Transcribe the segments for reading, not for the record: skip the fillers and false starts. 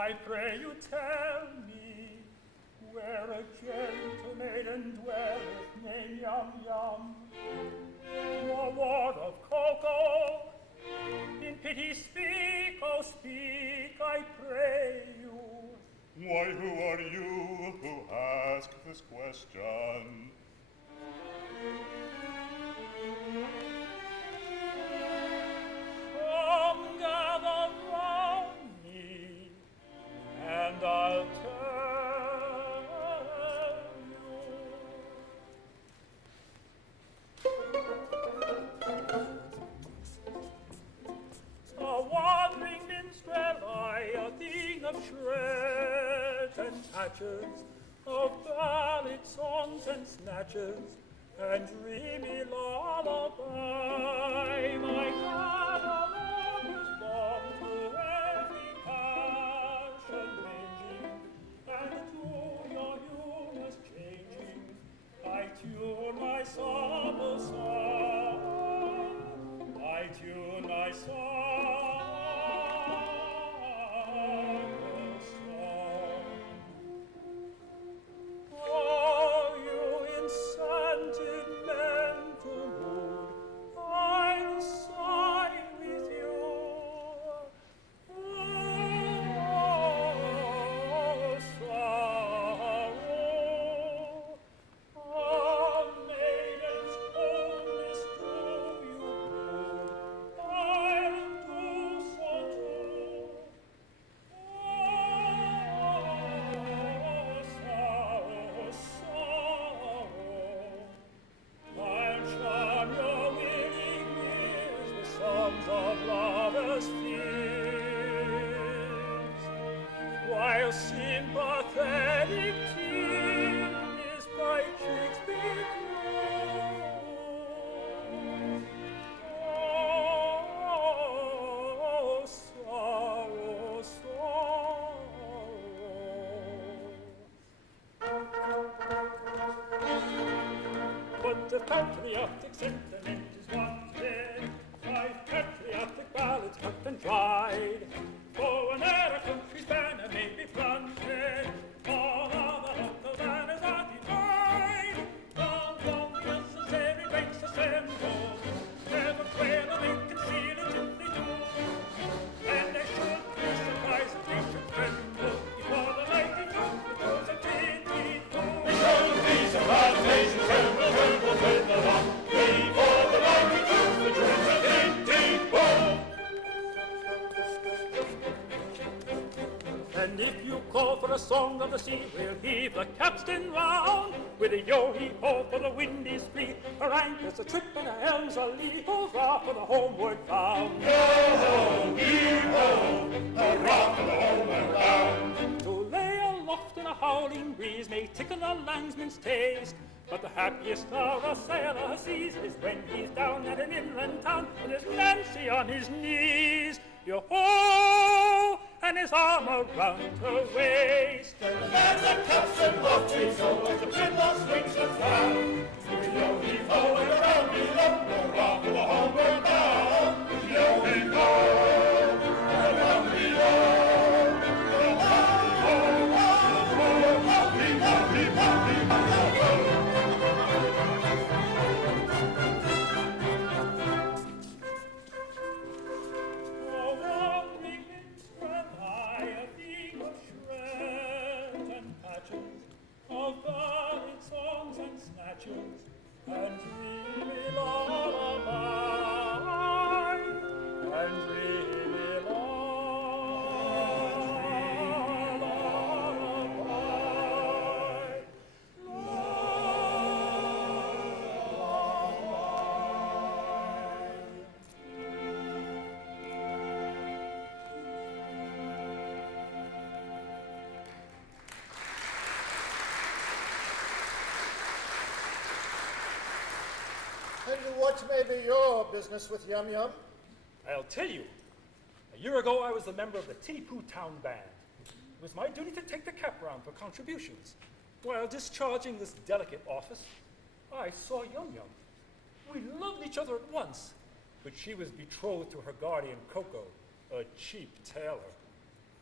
I pray you tell me, where a gentle maiden dwelleth named Yum Yum. Your word of cocoa, in pity speak, oh speak, I pray you. Why, who are you who ask this question? Come gather round me, and I'll tell you. A wandering minstrel, I, a thing of shreds and patches, of ballad songs and snatches, and dreamy lullaby. My catalog is long through every passion ranging, and to your humors changing, I tune my summer song. I tune my song. Oh, you enchanted mental mood, I'll sigh with you. Oh, sorrow, a maiden's coldness to you brood, I'll do so too. I'll charm your willing ears with songs of lovers' fears, while sympathetic tears by cheeks beglow. Oh, sorrow, sorrow. But the patriotic sentiment is wanted, 5 patriotic ballads cut and dried, for whenever a country's banner may be planted, all other local banners are denied. Long, long dresses, every race assembled, never quail or they conceal it if they do, and they should be surprised if they should tremble before the mighty trumpet goes a tiddly-do. They should be surprised if they should tremble with the lump before the mighty trumpet goes a tiddly-do. And if you call for a song of the sea, we'll heave the capstan round with a yo-he-ho for the wind is free, our anchors a trip and our helms a lee. Hurrah for the homeward bound! Yo-ho-he-ho, hurrah for the homeward bound! To lay aloft in a howling breeze may tickle a landsman's taste, but the happiest hour a sailor sees is when he's down at an inland town with his Nancy on his knees. Yo-ho! And his arm around her waist. And there's a capstan lofty, so as the fiddler swings the sound. Yo-he-ho, and around me lump, hurrah for the homeward bound. Yo-he-ho, and around me lump, yo-ho-ho, ho-ho-ho-ho-ho-ho-ho-ho-ho-ho. Of ballad songs and snatches, and dreamy lullaby, and dreamy lullaby, And what may be your business with Yum Yum? I'll tell you. A year ago, I was a member of the Tipu Town Band. It was my duty to take the cap round for contributions. While discharging this delicate office, I saw Yum Yum. We loved each other at once, but she was betrothed to her guardian, Coco, a cheap tailor.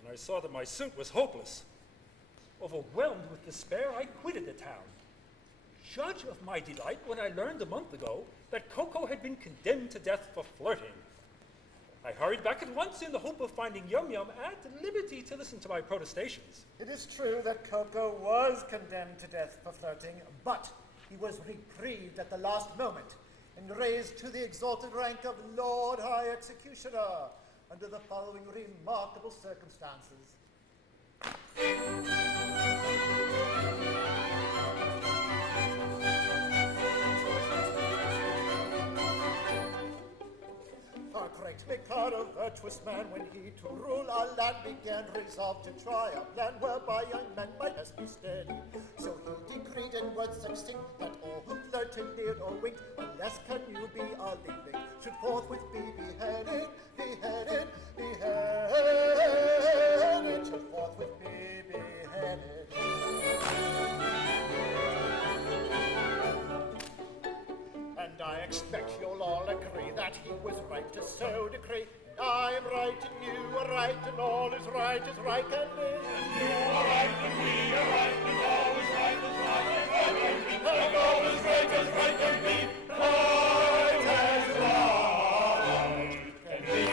and I saw that my suit was hopeless. Overwhelmed with despair, I quitted the town. Judge of my delight when I learned a month ago that Coco had been condemned to death for flirting. I hurried back at once in the hope of finding Yum Yum at liberty to listen to my protestations. It is true that Coco was condemned to death for flirting, but he was reprieved at the last moment and raised to the exalted rank of Lord High Executioner under the following remarkable circumstances. Our great Mikado, virtuous man, when he to rule our land began, resolved to try a plan whereby young men might best be steady. So he decreed in words succinct that all who flirted, leered, or winked, unless can you be a leaving, should forthwith be beheaded, beheaded, beheaded, should forthwith be beheaded. And I expect you'll all agree that he was right to so decree. And I am right and you are right and all is right as right can be. And you are right and we are right and all is right as right as right can be. And all is right as right can be. Right as right can be.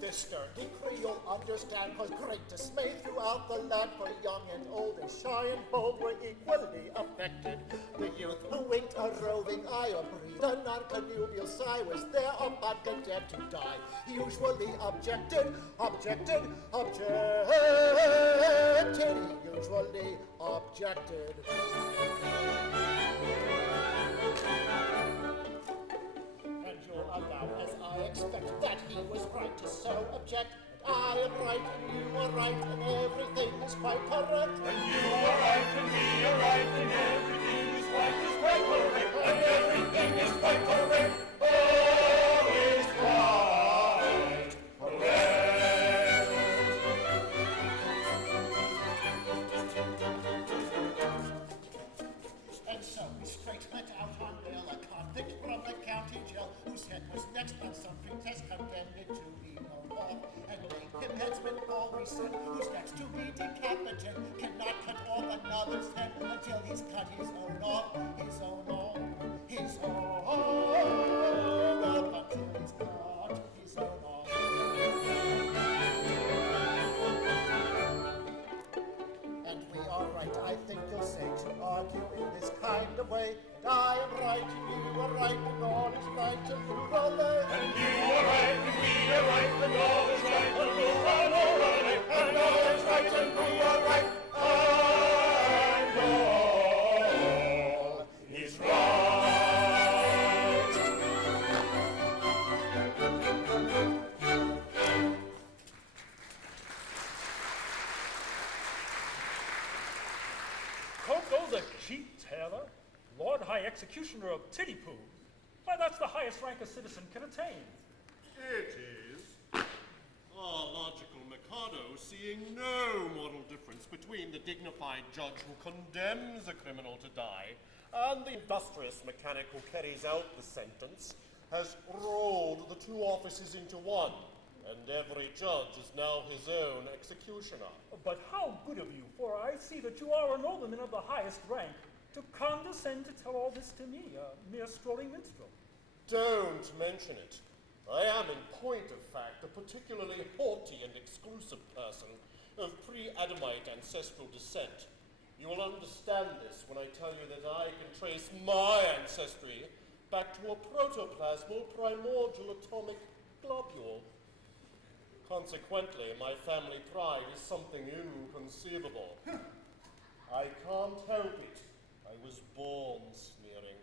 This stern decree, you'll understand, caused great dismay throughout the land, for young and old and shy and bold were equally affected. The youth who winked a roving eye or breathed a non-connubial sigh was thereupon condemned to die. He usually objected, objected, objected, he usually objected. And you'll allow, as I expect, that he was right to so object. And I am right, and you are right, and everything is quite correct. And you are right and we are right and everything is right is quite correct. And everything is quite correct. All is quite correct. And so we straight let out on bail a convict from the county jail, whose head was next on some pretest condemned to be mown off, and made him headsman for we said, who's next to be decapitated, cannot cut off another's head until he's cut his own off, his own off, his own off, until he's cut his own off. And we are right, I think you'll say, to argue in this kind of way. And I am right, and you are right, and all is right, and you are late. And you are right and we are right and all is right and you are right and all is right and we are right and all is right. Coco the cheap tailor, Lord High Executioner of Tiddipoo. Why, that's the highest rank a citizen can attain. It is. Our logical Mikado, seeing no moral difference between the dignified judge who condemns a criminal to die and the industrious mechanic who carries out the sentence, has rolled the two offices into one, and every judge is now his own executioner. But how good of you, for I see that you are a nobleman of the highest rank, to condescend to tell all this to me, a mere strolling minstrel. Don't mention it. I am, in point of fact, a particularly haughty and exclusive person of pre-Adamite ancestral descent. You will understand this when I tell you that I can trace my ancestry back to a protoplasmal primordial atomic globule. Consequently, my family pride is something inconceivable. I can't help it. I was born sneering.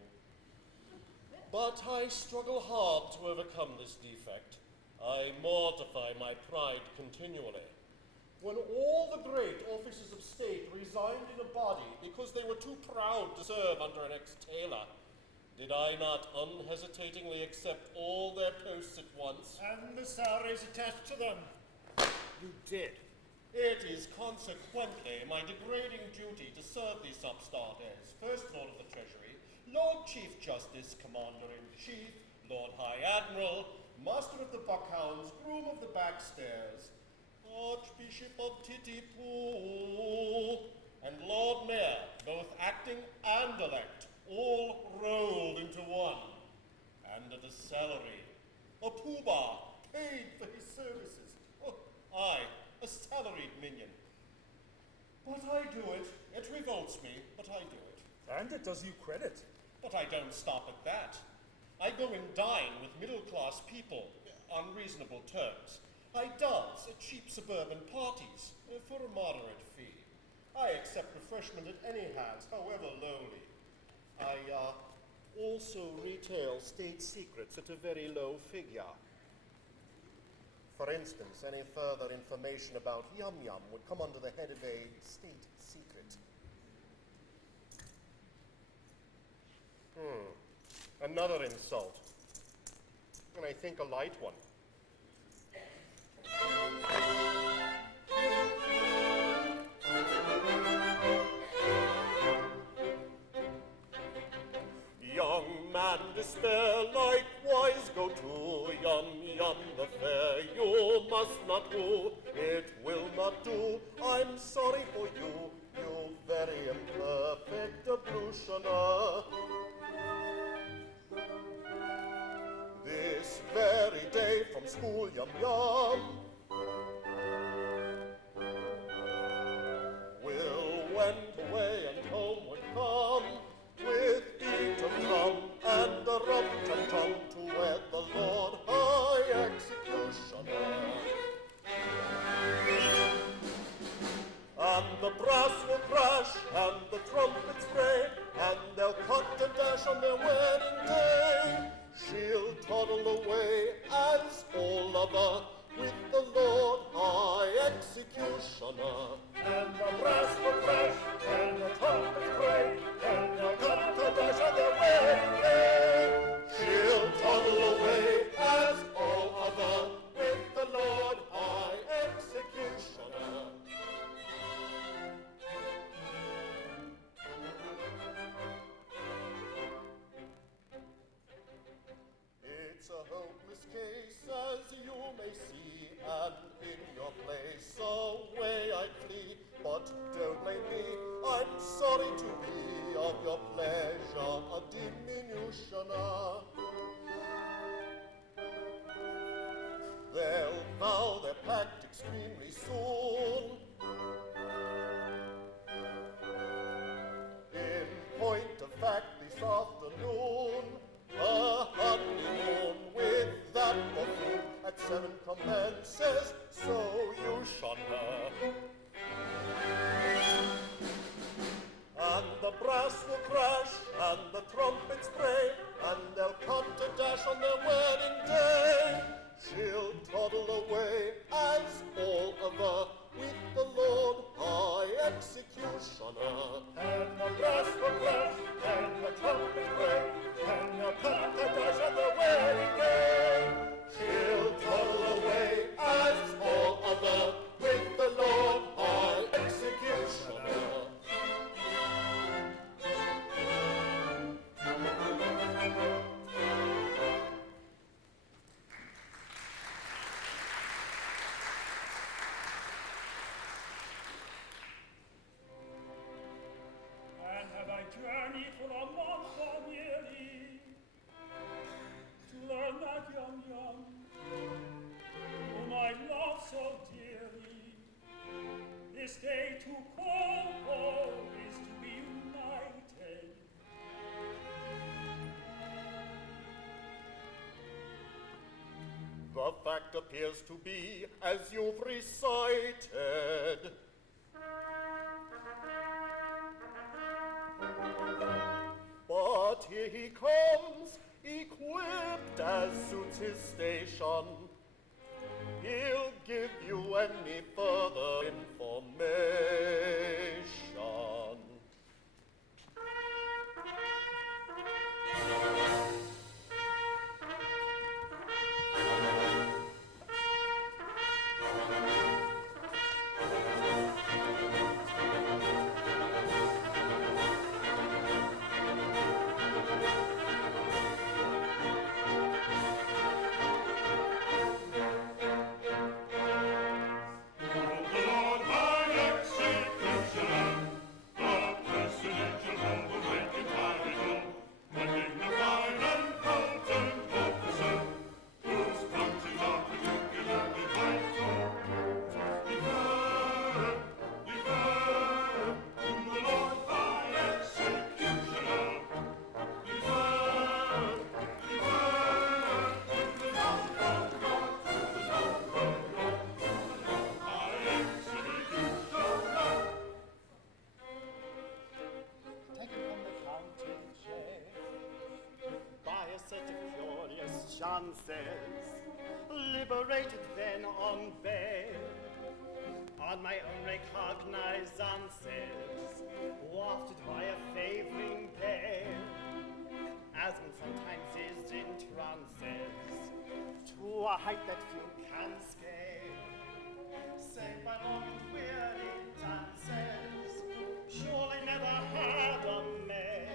But I struggle hard to overcome this defect. I mortify my pride continually. When all the great officers of state resigned in a body because they were too proud to serve under an ex-tailor, did I not unhesitatingly accept all their posts at once? And the salaries attached to them. You did. It is consequently my degrading duty to serve these upstart as First Lord of the Treasury, Lord Chief Justice, Commander-in-Chief, Lord High Admiral, Master of the Buckhounds, Groom of the Backstairs, Archbishop of Titipu, and Lord Mayor, both acting and elect, all rolled into one. And at a salary, a poobah paid for his services. Oh, I, a salaried minion. But I do it. It revolts me, but I do it. And it does you credit. But I don't stop at that. I go and dine with middle-class people on reasonable terms. I dance at cheap suburban parties for a moderate fee. I accept refreshment at any hands, however lowly. I also retail state secrets at a very low figure. For instance, any further information about Yum Yum would come under the head of a state secret. Another insult. And I think a light one. Young man, despair, likewise go to Yum Yum the fair. You must not go, it will not do. I'm sorry for you, you very imperfect ablutioner. This very day from school, Yum Yum will wend away and homeward come with eaten rum and a rum-tum-tum to wed the Lord High Executioner. And the brass will crash and the trumpets bray, and they'll cut a dash on their wedding day. She'll toddle away as all other with the Lord High Executioner. And the brass will crash, and the trumpets bray, and they'll cut the dash on their wedding day. She'll toddle away as all other with the Lord High Executioner. It's a hopeless case, as you may see, and in your place away I flee. But don't blame me, I'm sorry to be of your pleasure a diminutioner. They'll vow their pact extremely soon. In point of fact, this afternoon, a honeymoon with that buffoon at 7 commences, so you shun her. And the brass will crash, and the trumpets bray, and they'll cut a dash on their wedding day. She'll toddle away as all other with the Lord High Executioner. And the brass will crash, and the trumpets bray, and they'll cut the dash on their wedding day. She'll toddle away as all other with the Lord High Executioner. And have I journeyed for a month or nearly to learn that Yum Yum, whom I love so dearly, this day to call home is to be united. The fact appears to be as you've recited. But here he comes, equipped as suits his station. He'll give you any further information. chances, liberated then on bail, on my own recognizances, wafted by a favoring gale, as one sometimes is in trances, to a height that few can scale, save by long and weary dances, surely never had a maid,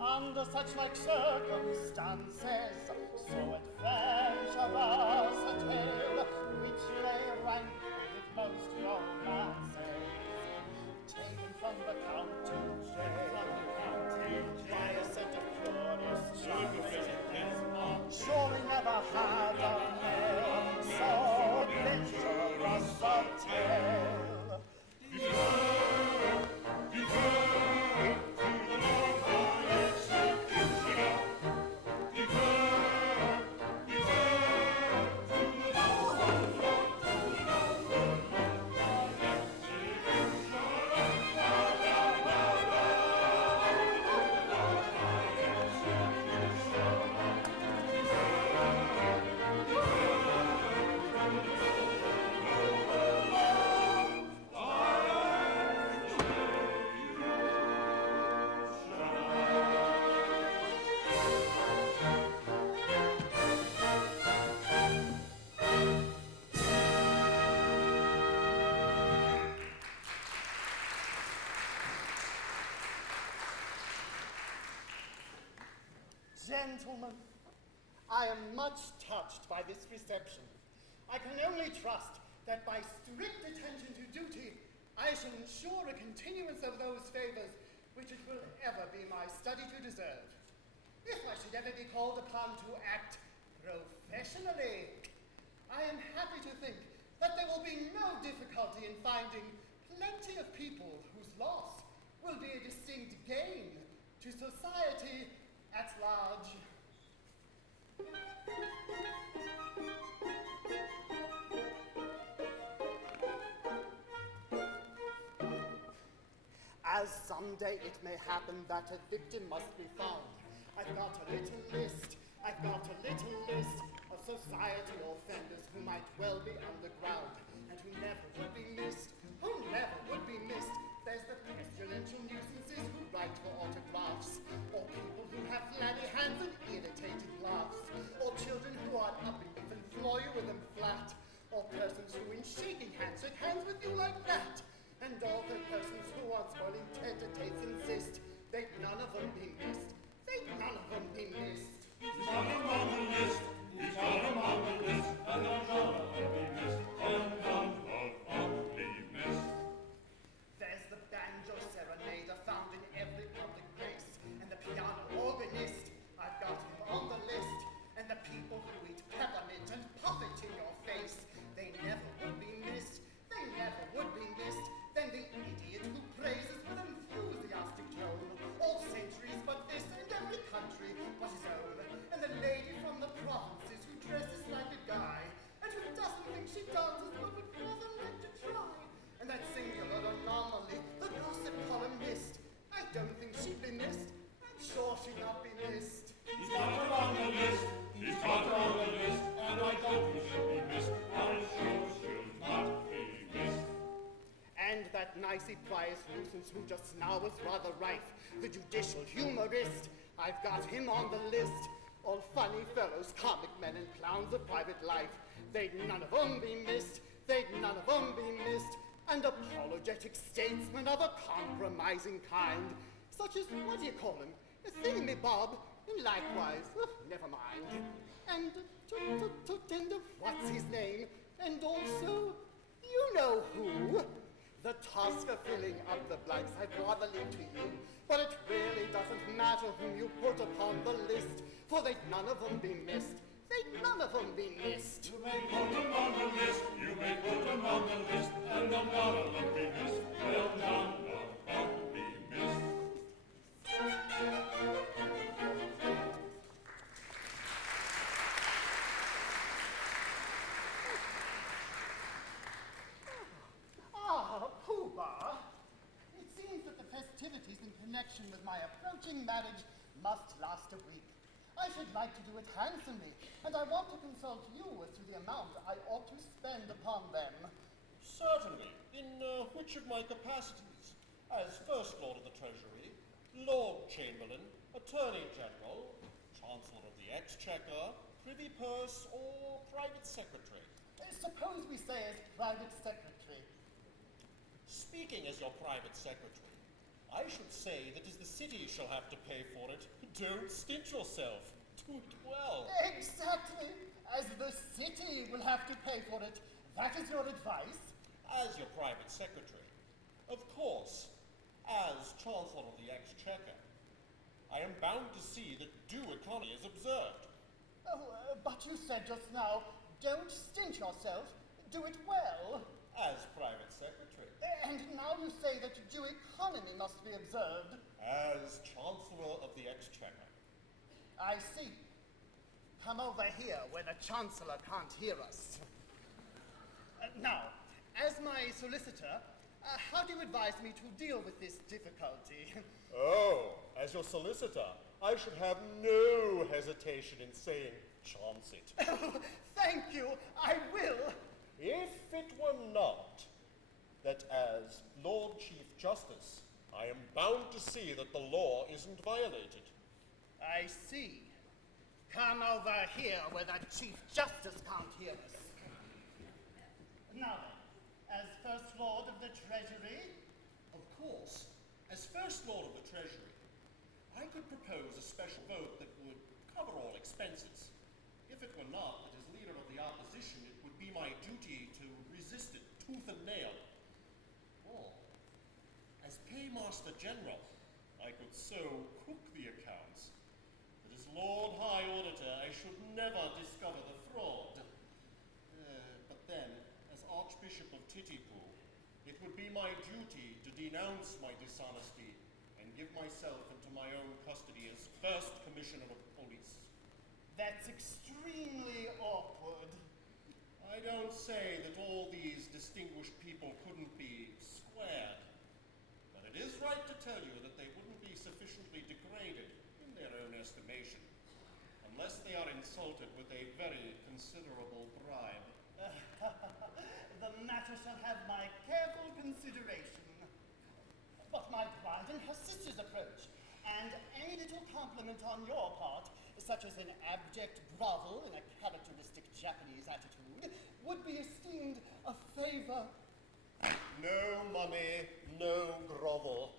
under such like circumstances, so adventure was a tale, which lay rank with most romances, taken from the county jail, by a set of curious chances, surely never had a maid, so adventurous a tale. Gentlemen, I am much touched by this reception. I can only trust that by strict attention to duty, I shall ensure a continuance of those favors which it will ever be my study to deserve. If I should ever be called upon to act professionally, I am happy to think that there will be no difficulty in finding plenty of people whose loss will be a distinct gain to society at large. As someday it may happen that a victim must be found, I've got a little list of society offenders who might well be underground and who never would be missed. There's the pestilential nuisances who write for autographs, or people who have flabby hands and irritated laughs, or children who are up and floor you with them flat, or persons who in shaking hands shake hands with you like that, and all the persons who on spoiling tete-a-tetes insist, they'd none of them be missed. He's got him on the list. And none of them be missed. There's the banjo serenader found in every public place, and the piano organist, I've got him on the list, and the people who eat peppermint and puff it in your face, they never would be missed. Then the idiot who praises with enthusiastic tone all centuries but this and every country but his own, and the lady from the provinces who dresses like a guy and who doesn't think she dances but would rather like to try, and that singular anomaly, the gossip columnist, I don't think she'd be missed. I'm sure she'd not be missed. He's got her on the list, and I don't think she'll be missed. I'm sure she'll not be missed. And that nicey pious nuisance who just now was rather rife, the judicial humorist, I've got him on the list. All funny fellows, comic men and clowns of private life, they'd none of them be missed. And apologetic statesmen of a compromising kind, such as, what do you call him, a thingamy-bob, and likewise, never mind. And what's his name, and also, you know who. The task of filling up the blanks I'd rather leave to you, but it really doesn't matter whom you put upon the list, for they'd none of them be missed. You may put them on the list, and none of them be missed. Well, none of them be missed. Pooh-Bah, it seems that the festivities in connection with my approaching marriage must last a week. I should like to do it handsomely, and I want to consult you as to the amount I ought to spend upon them. Certainly. In which of my capacities? As First Lord of the Treasury, Lord Chamberlain, Attorney General, Chancellor of the Exchequer, Privy Purse, or Private Secretary? Suppose we say as private secretary. Speaking as your private secretary, I should say that as the city shall have to pay for it, don't stint yourself. Do it well. Exactly. As the city will have to pay for it. That is your advice? As your private secretary. Of course, as Chancellor of the Exchequer, I am bound to see that due economy is observed. Oh, but you said just now, don't stint yourself, do it well. As private secretary. And now you say that due economy must be observed. As Chancellor of the Exchequer. I see. Come over here where the Chancellor can't hear us. Now, as my solicitor, how do you advise me to deal with this difficulty? Oh, as your solicitor, I should have no hesitation in saying, chance it. Oh, thank you, I will. If it were not that as Lord Chief Justice, I am bound to see that the law isn't violated. I see. Come over here where the Chief Justice can't hear us. Now then, as First Lord of the Treasury, Of course, as First Lord of the Treasury, I could propose a special vote that would cover all expenses. If it were not that as leader of the opposition, it would be my duty to resist it tooth and nail. Or, as Paymaster General, I could so cook the accounts that as Lord High Auditor I should never discover the fraud. But then, as Archbishop of Titipu, it would be my duty to denounce my dishonesty and give myself into my own custody as First Commissioner of Police. that's extremely awkward. I don't say that all these distinguished people couldn't be squared, but it is right to tell you that they wouldn't be sufficiently degraded in their own estimation, unless they are insulted with a very considerable bribe. The matter shall have my careful consideration. But my bride and her sister's approach, and any little compliment on your part, such as an abject grovel in a characteristic Japanese attitude, would be esteemed a favor. No money, no grovel.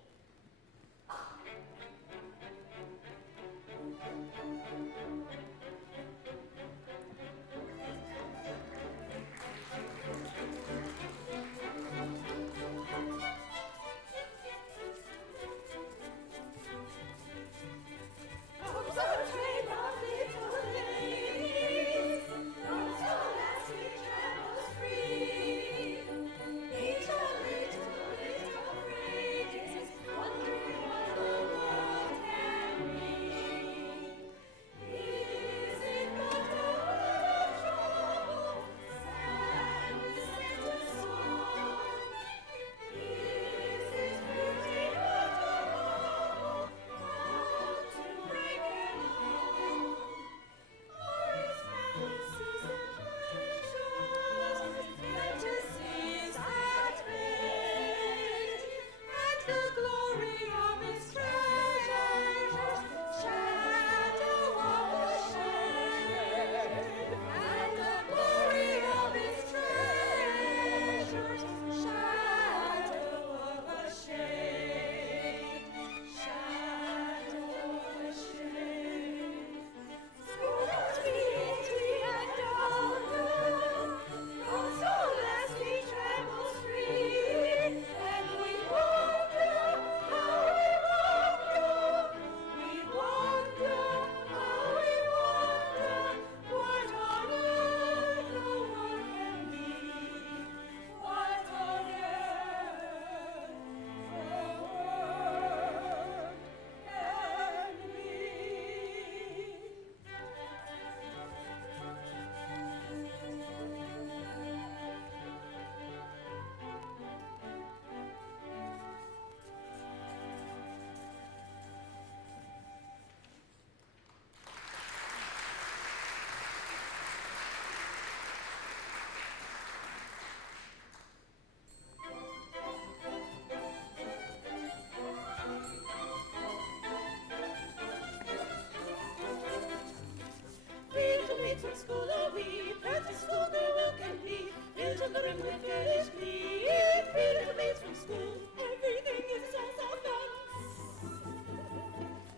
maids from school. Everything is so fun.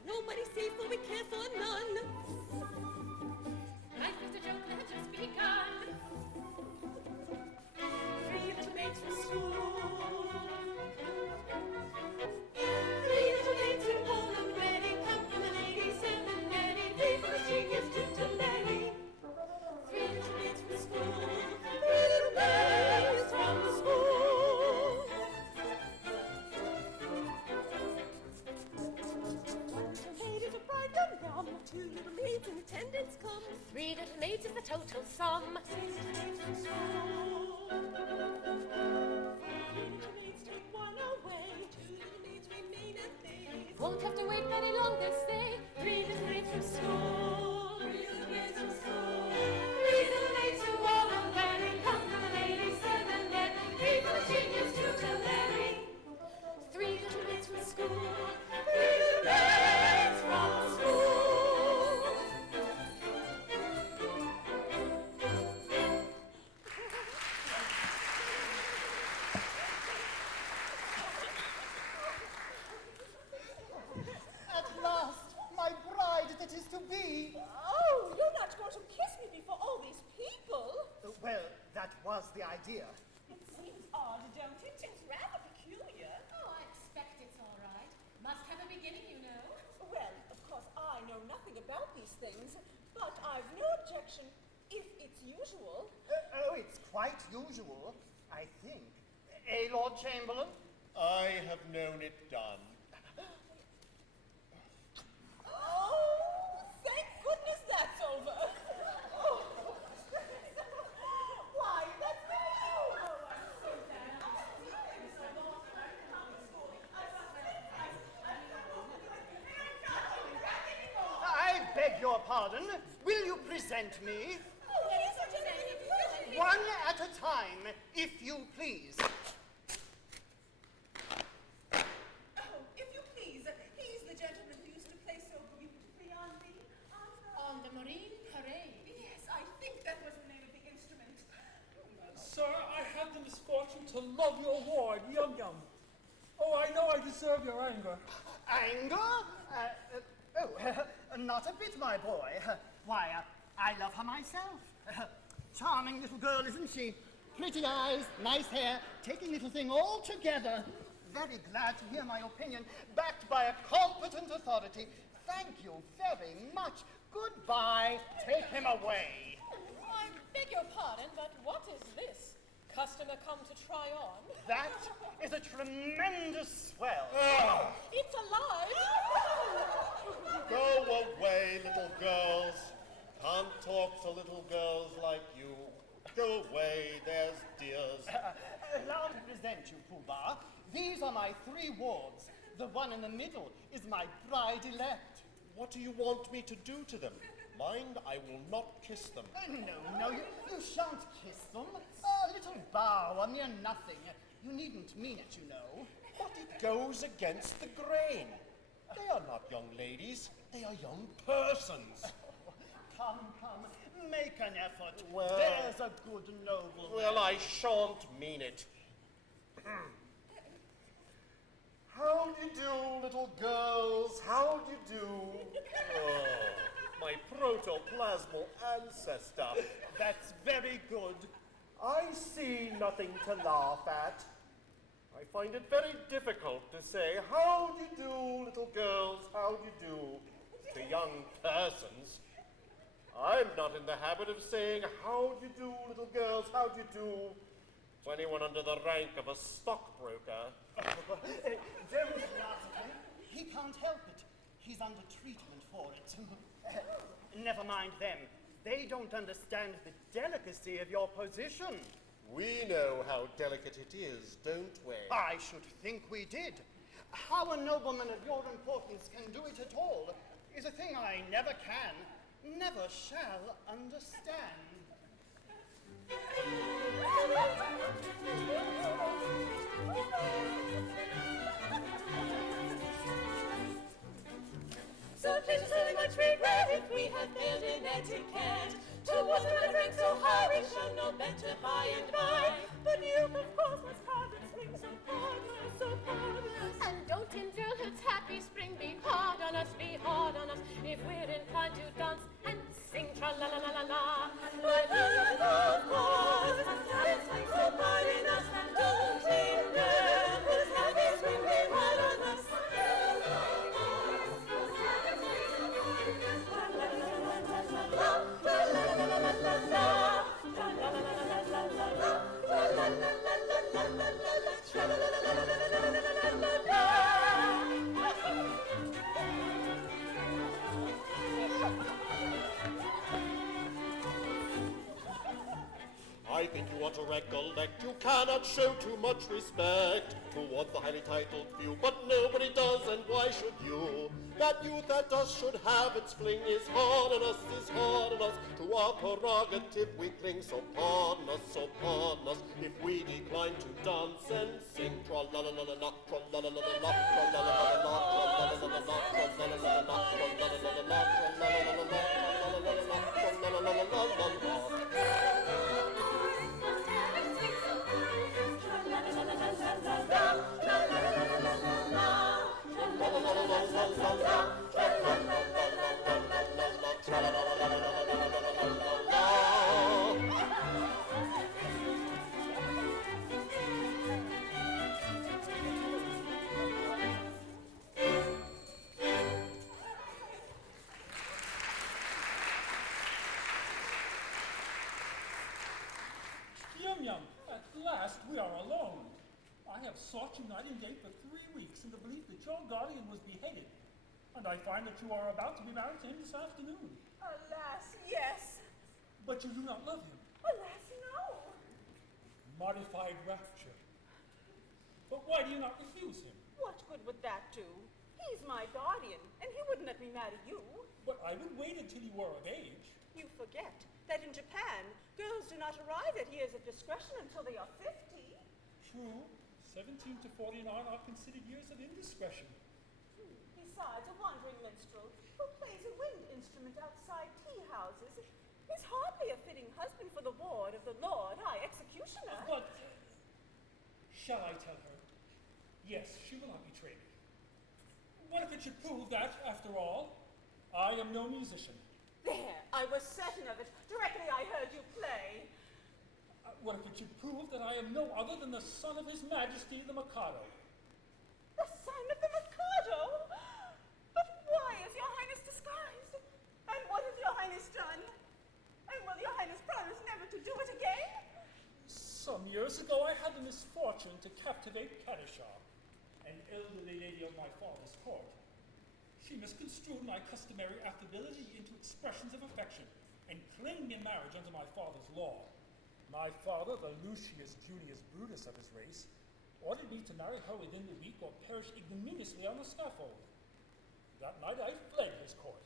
Nobody's safe, but we care for none. Life is a joke that has just begun. 3 little maids from school. 3 little maids in Poland ready, come from the ladies and the nanny. 3 from the genius to Larry. 3 little maids from school. 3 little maids from school. 1 little maid is a bride yum yum. 2 little maids in attendance come. 3 little maids is the total sum. 3 little maids from school. 3 little maids take 1 away. 2 little maids remain and they won't have to wait very long, they say. 3 little maids from school. 3 little maids from school. 3 little maids who all are learning. Come from the ladies and the net. 3 from the genius to Larry. 3 little maids from school. 3 little maids from school. At last, my bride that is to be. Oh, you're not going to kiss me before all these people? Well, that was the idea. It seems odd, don't it? It's rather peculiar. Oh, I expect it's all right. Must have a beginning, you know. Well, of course, I know nothing about these things, but I've no objection if it's usual. Oh, it's quite usual, I think. Lord Chamberlain? I have known it done. Oh, thank goodness that's over. Oh. Why, that's I beg your pardon. Will you present me? Oh, One at a time, if you please. Oh, if you please, he's the gentleman who used to play so beautifully on On the Marine Parade. Yes, I think that was the name of the instrument. Sir, I had the misfortune to love your ward, Yum Yum. Oh, I know I deserve your anger. Anger? Not a bit, my boy. Why, I love her myself. Charming little girl, isn't she? Pretty eyes, nice hair, taking little thing all together. Very glad to hear my opinion, backed by a competent authority. Thank you very much. Goodbye. Take him away. I beg your pardon, but what is this? Customer come to try on? That is a tremendous swell. It's alive! Go away, little girls. Can't talk to little girls like you. Go away, there's dears. Allow me to present you, Pooh-Bah. These are my 3 wards. The one in the middle is my bride-elect. What do you want me to do to them? Mind, I will not kiss them. No, you shan't kiss them. A little bow, a mere nothing. You needn't mean it, you know. But it goes against the grain. They are not young ladies. They are young persons. Come, make an effort. Well- There's a good noble. Well, I shan't mean it. How do you do, little girls? How do you do? Oh, my protoplasmal ancestor. That's very good. I see nothing to laugh at. I find it very difficult to say, how do you do, little girls? How do you do to young persons? I'm not in the habit of saying, how do you do, little girls? How do you do to anyone under the rank of a stockbroker? Don't laugh at him. He can't help it. He's under treatment for it. Never mind them. They don't understand the delicacy of your position. We know how delicate it is, don't we? I should think we did. How a nobleman of your importance can do it at all is a thing I never can, never shall understand. So please very much regret if we have failed in etiquette. Towards the rank so high we shall know better by and by. But you, of course, must have its ring so far. If you want to recollect, you cannot show too much respect towards the highly titled few, but nobody does, and why should you? That youth at us should have its fling is hard on us, is hard on us. To our prerogative we cling, so pardon us, if we decline to dance and sing. Tra-la-la-la-la-la, tra-la-la-la-la-la, tra-la-la-la-la-la, tra-la-la-la-la-la, tra-la-la-la-la-la, tra-la-la-la-la-la, tra-la-la-la-la-la, tra-la-la-la-la-la. Yum, at last we are alone. I have sought you night and day for 3 weeks in the belief that your guardian was beheaded, and I find that you are about to be married to him this afternoon. Alas, yes. But you do not love him. Alas, no. Modified rapture. But why do you not refuse him? What good would that do? He's my guardian, and he wouldn't let me marry you. But I would wait until you were of age. You forget that in Japan, girls do not arrive at years of discretion until they are 50. True, 17 to 49 are considered years of indiscretion. Besides, a wandering minstrel who plays a wind instrument outside tea houses is hardly a fitting husband for the ward of the Lord High Executioner. But, shall I tell her? Yes, she will not betray me. What if it should prove that, after all, I am no musician? There, I was certain of it directly I heard you play. What if it should prove that I am no other than the son of His Majesty the Mikado? The son of the Mikado? But why is your Highness disguised? And what has your Highness done? And will your Highness promise never to do it again? Some years ago I had the misfortune to captivate Kadishah, an elderly lady of my father's court. She misconstrued my customary affability into expressions of affection and claimed me in marriage under my father's law. My father, the Lucius Junius Brutus of his race, ordered me to marry her within the week or perish ignominiously on the scaffold. That night I fled his court,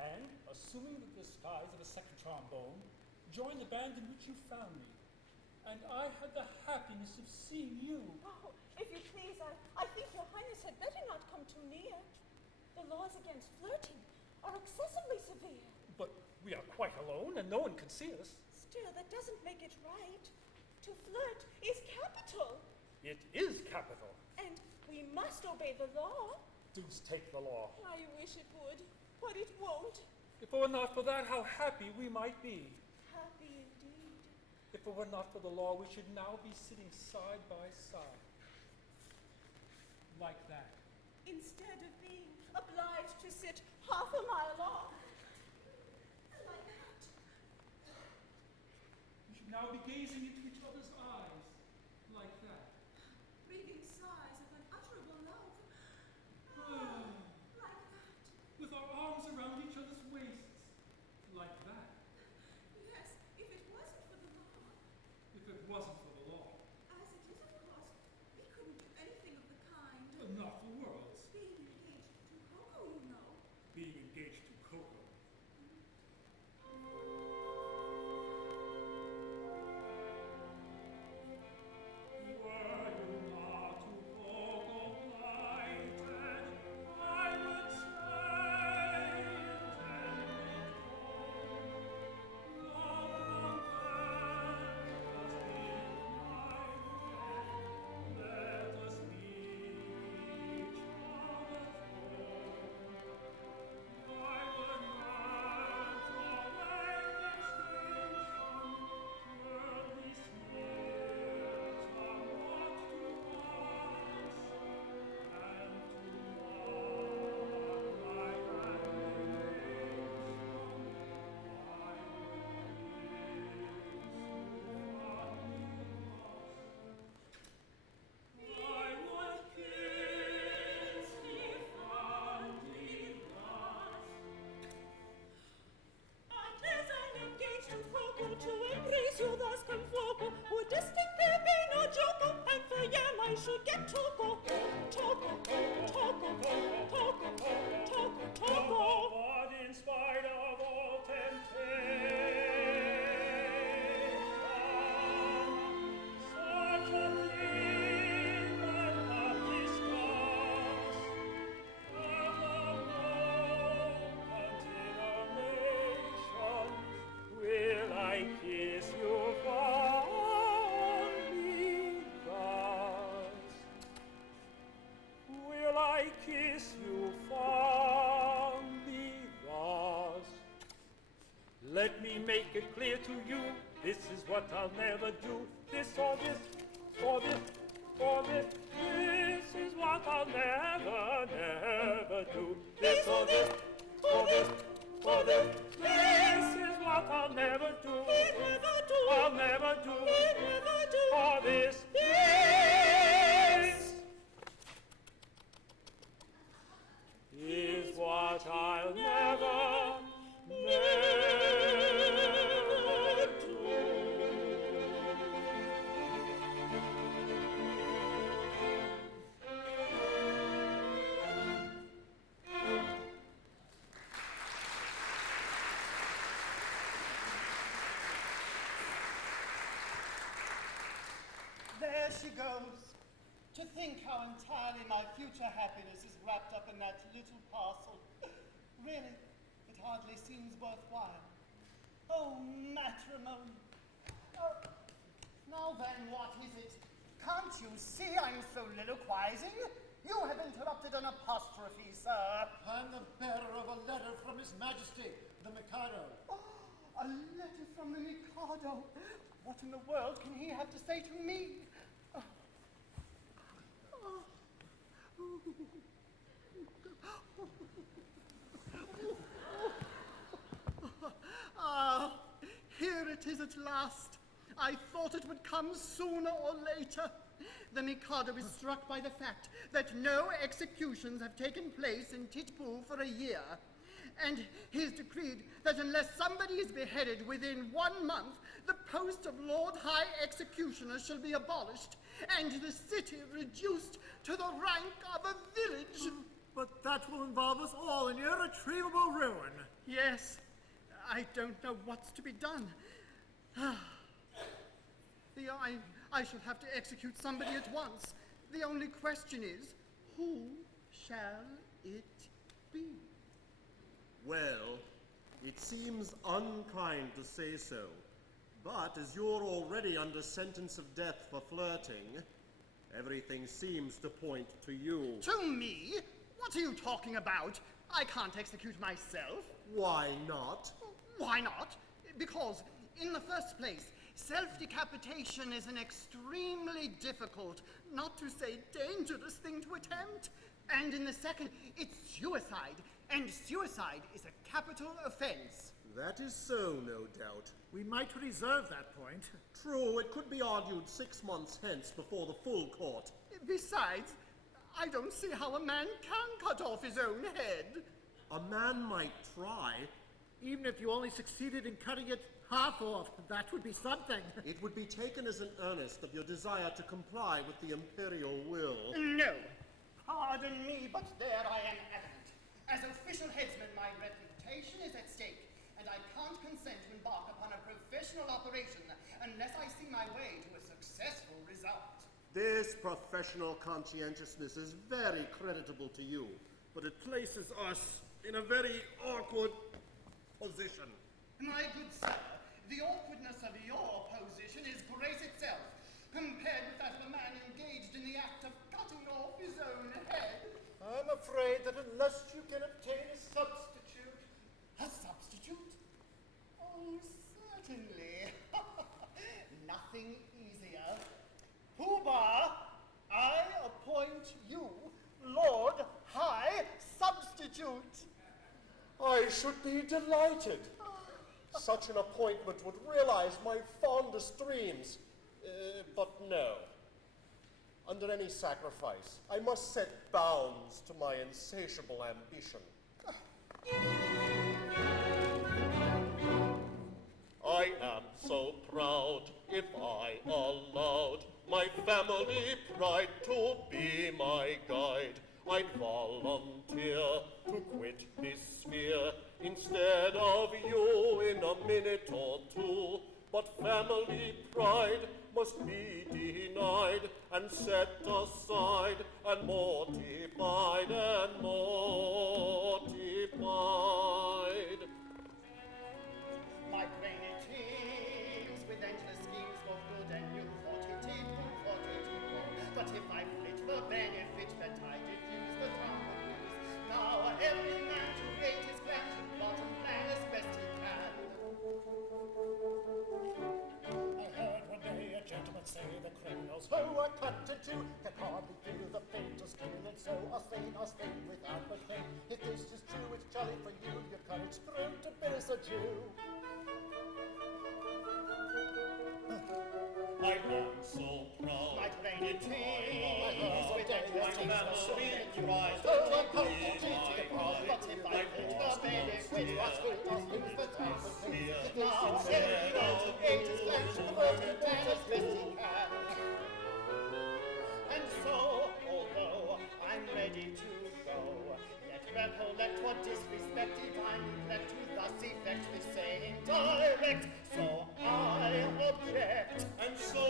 and, assuming the disguise of a second trombone, joined the band in which you found me. And I had the happiness of seeing you. Oh, if you please, I think your Highness had better not come too near. The laws against flirting are excessively severe. But we are quite alone, and no one can see us. Still, that doesn't make it right. To flirt is capital. It is capital. And we must obey the law. Deuce take the law. I wish it would, but it won't. If it were not for that, how happy we might be. Happy indeed. If it were not for the law, we should now be sitting side by side. Like that. Instead of being obliged to sit half a mile off. Like that. We should now be gazing into each other's eyes. Like that. Breathing sighs of unutterable love. Like that. With our arms around each other's waists. Like that. Yes, if it wasn't for the law. If it wasn't for the law. As it is, of course, we couldn't do anything of the kind. Not for worlds. Being engaged to Coco, you know. Being engaged to Coco. Let me make it clear to you, this is what I'll never do. This or this, or this, or this. This is what I'll never, never do. This or this, or this, or this. This is what I'll never do. I'll never do. Or this. This is what I'll never, never do. There she goes. To think how entirely my future happiness is wrapped up in that little parcel. Really, it hardly seems worthwhile. Oh, matrimony. Oh, now then, what is it? Can't you see I'm soliloquizing? You have interrupted an apostrophe, sir. I'm the bearer of a letter from His Majesty, the Mikado. Oh, a letter from the Mikado. What in the world can he have to say to me? Ah, here it is at last. I thought it would come sooner or later. The Mikado is struck by the fact that no executions have taken place in Titpu for a year. And he's decreed that unless somebody is beheaded within 1 month, the post of Lord High Executioner shall be abolished, and the city reduced to the rank of a village. But that will involve us all in irretrievable ruin. Yes, I don't know what's to be done. I shall have to execute somebody at once. The only question is, who shall it be? Well, it seems unkind to say so, but as you're already under sentence of death for flirting, everything seems to point to you. To me? What are you talking about? I can't execute myself. Why not? Why not? Because, in the first place, self-decapitation is an extremely difficult, not to say dangerous thing to attempt. And in the second, it's suicide, and suicide is a capital offense. That is so, no doubt. We might reserve that point. True, it could be argued 6 months hence before the full court. Besides, I don't see how a man can cut off his own head. A man might try. Even if you only succeeded in cutting it half off, that would be something. It would be taken as an earnest of your desire to comply with the imperial will. No. Pardon me, but there I am adamant. As official headsman, my reputation is at stake, and I can't consent to embark upon a professional operation unless I see my way to a successful result. This professional conscientiousness is very creditable to you, but it places us in a very awkward position. My good sir, the awkwardness of your position is grace itself, compared with that of a man engaged in the act of cutting off his own head. I'm afraid that unless you can obtain a substitute... A substitute? Oh, certainly. Nothing easier. Pooh-Bah, I appoint you Lord High Substitute. I should be delighted. Such an appointment would realize my fondest dreams. But no. Under any sacrifice, I must set bounds to my insatiable ambition. I am so proud, if I allowed my family pride to be my guide, I'd volunteer to quit this sphere instead of you in a minute or two. But family pride must be denied and set aside and mortified and mortified. My brainy teams with endless schemes both good and new for Titipu. But if I flit the benefit that I diffuse, the town would lose. Now every man to rate his grand and plot and plan as best he can. Austrain without but pain. If this is true, it's jolly for you, your courage through to bid us adieu. I am so proud. Like rainy tears, with My battle speed rise, but if I put the baby with what's good, I'll lose the taste. Now, every old age is going to work and man as best he can. And so, although I'm ready to go, yet recollect what disrespect divine neglect to thus effect the saying direct. So I object. And so,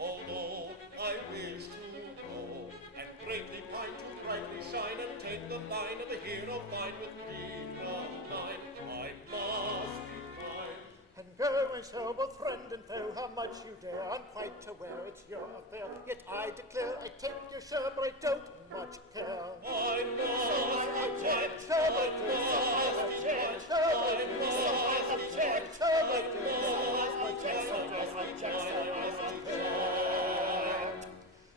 although I wish to go, and greatly pine to brightly shine, and take the line of a hero fine with freedom mine, I must be kind. And go and show both friend and foe how much you dare. I'm quite aware it's your affair, yet I declare I take your share, but I don't much care. I must object.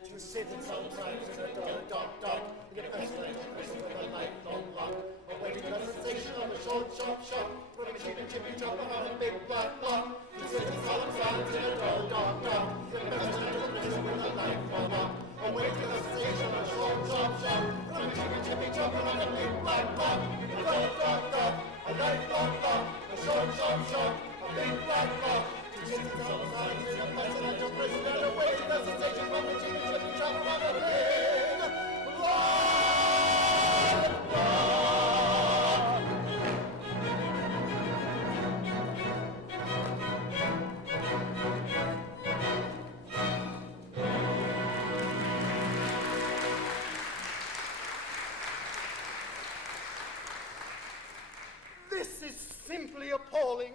To sit in sometimes in a dark, in a pestilent prison with a lifelong lock, awaiting the sensation of a short, sharp shot from a chippy chopper on a big black block. To sit in solemn silence in a dark, in a pestilent prison with a lifelong lock, awaiting the sensation of a short, sharp shot from a chippy chopper on a big black block. Dark, a lifelong lock, a short, sharp shot, a big black block. To sit in solemn silence in a pestilent prison and awaiting the sensation from a chippy chopper on a big black block. This is simply appalling.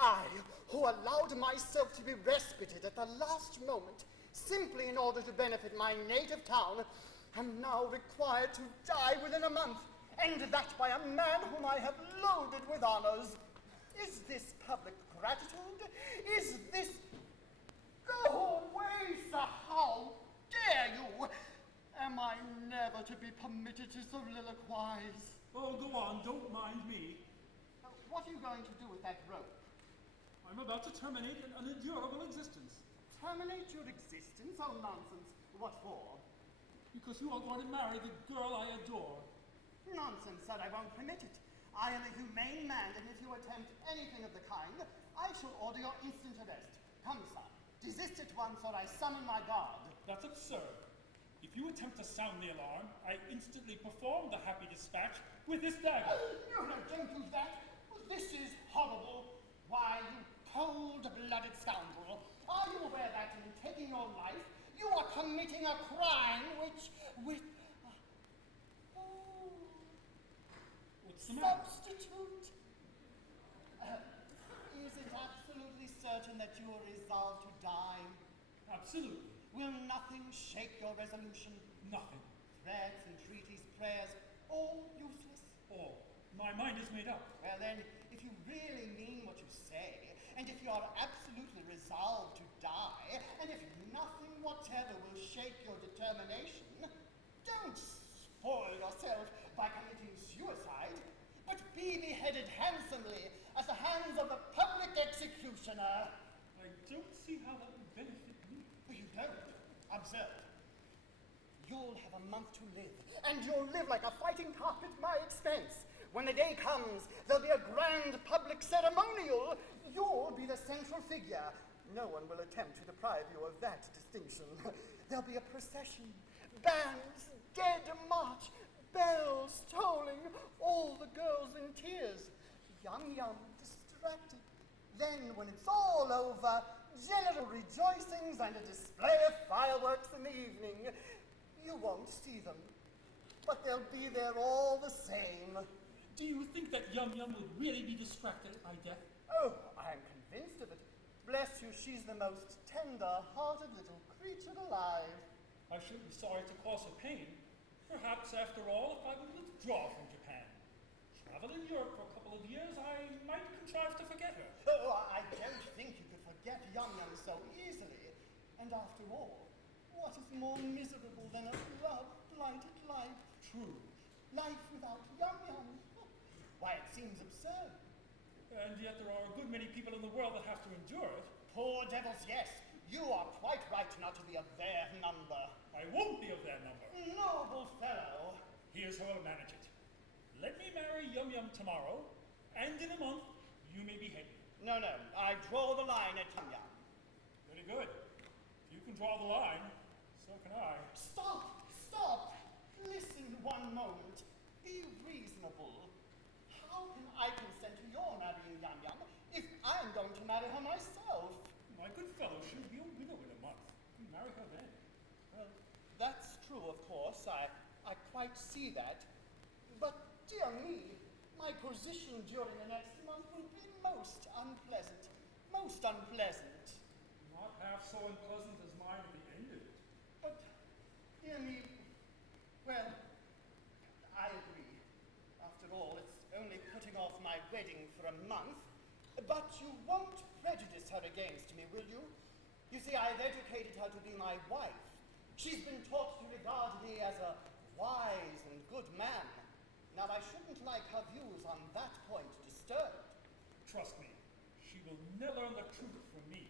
I, who allowed myself to be respited at the last moment, simply in order to benefit my native town, am now required to die within a month, and that by a man whom I have loaded with honors. Is this public gratitude? Is this... Go away, sir! How dare you? Am I never to be permitted to soliloquize? Oh, go on, don't mind me. What are you going to do with that rope? I'm about to terminate an unendurable existence. Terminate your existence? Oh, nonsense. What for? Because you are going to marry the girl I adore. Nonsense, sir. I won't permit it. I am a humane man, and if you attempt anything of the kind, I shall order your instant arrest. Come, sir. Desist at once, or I summon my guard. That's absurd. If you attempt to sound the alarm, I instantly perform the happy dispatch with this dagger. No, don't do that. This is horrible. Why, you cold-blooded scoundrel, are you aware that in taking your life, you are committing a crime which... What's the matter? Substitute? Is it absolutely certain that you are resolved to die? Absolutely. Will nothing shake your resolution? Nothing. Threats, entreaties, prayers, all useless? All. My mind is made up. Well then, if you really mean what you say, and if you are absolutely resolved to die, and if nothing whatever will shake your determination, don't spoil yourself by committing suicide, but be beheaded handsomely at the hands of the public executioner. I don't see how that would benefit me. You don't. Observe. You'll have a month to live, and you'll live like a fighting cock at my expense. When the day comes, there'll be a grand public ceremonial. You'll be the central figure. No one will attempt to deprive you of that distinction. There'll be a procession, bands, dead march, bells tolling, all the girls in tears, young, distracted. Then, when it's all over, general rejoicings and a display of fireworks in the evening. You won't see them, but they'll be there all the same. Do you think that Yum Yum would really be distracted at my death? Oh, I'm convinced of it. Bless you, she's the most tender-hearted little creature alive. I shouldn't be sorry to cause her pain. Perhaps, after all, if I would withdraw from Japan, travel in Europe for a couple of years, I might contrive to forget her. Oh, I don't think you could forget Yum Yum so easily. And after all, what is more miserable than a love-blighted life? true. Life without Yum-Yum. Why, it seems absurd. And yet there are a good many people in the world that have to endure it. Poor devils, yes. You are quite right not to be of their number. I won't be of their number. Noble fellow. Here's how I'll manage it. Let me marry Yum-Yum tomorrow, and in a month, you may be happy. No, I draw the line at Yum-Yum. Very good. If you can draw the line, so can I. Stop! Listen one moment. Be reasonable. How can I consent to your marrying Yum-Yum if I'm going to marry her myself? My good fellow, she'll be a widow in a month. You marry her then. Well, that's true, of course. I quite see that. But, dear me, my position during the next month will be most unpleasant. Most unpleasant. Not half so unpleasant as mine at the end of it. But, dear me, well, I agree. After all, it's only putting off my wedding for a month. But you won't prejudice her against me, will you? You see, I've educated her to be my wife. She's been taught to regard me as a wise and good man. Now, I shouldn't like her views on that point disturbed. Trust me, she will never learn the truth from me.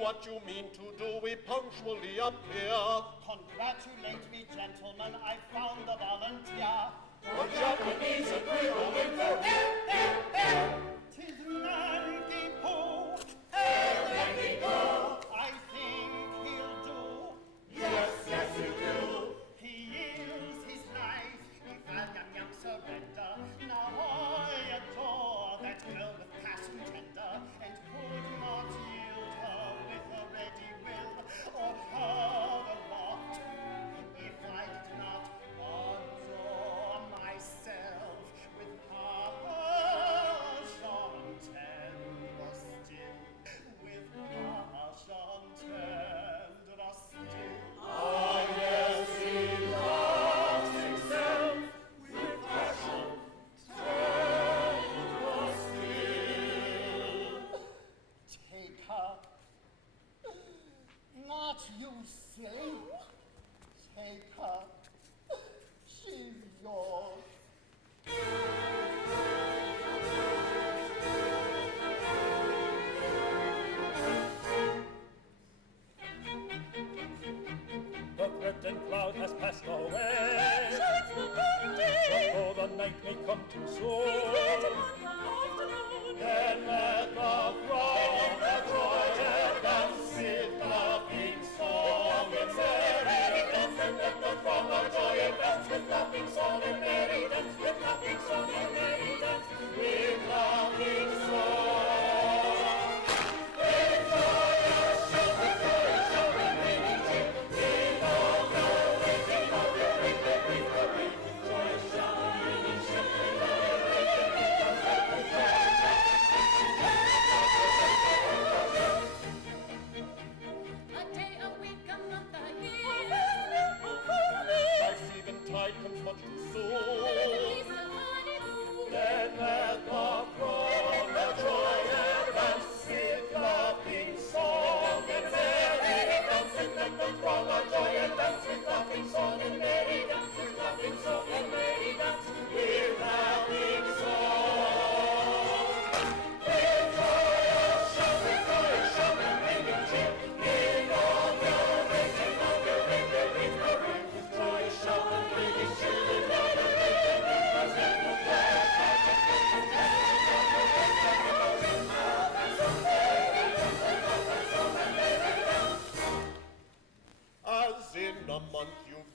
What you mean to do, we punctually appear. Congratulate me, gentlemen, I found a volunteer. The Japanese agree with the Tis Nanki-Poo. Let me go. I think he'll do. Yes, you do. He yields his life if I'll Yum-Yum surrender. Now I adore that girl with passion tender, and could not yield her with a ready will, or her a lot, if I did not adore myself with passion tender still, with passion tender still. Ah, yes, he loves himself with passion tender still. Take her. Not you, silly. Take her. She's yours. The threatened cloud has passed away. So it's the good day. Though the night may come too Please soon. wait upon the afternoon. Then let the throng of joy dance with laughing song and merry dance, and let the throng of joy dance with laughing song and merry dance, with laughing song and merry dance, with laughing song. With joyous shout, with joyous shout and ringing cheer, in all the ways, in all the ring, the ring, the ring, with joyous shout, ringing shout, and ringing, ringing, ringing, ringing, ringing, ringing, ringing, ringing, ringing, ringing, ringing, ringing, ringing,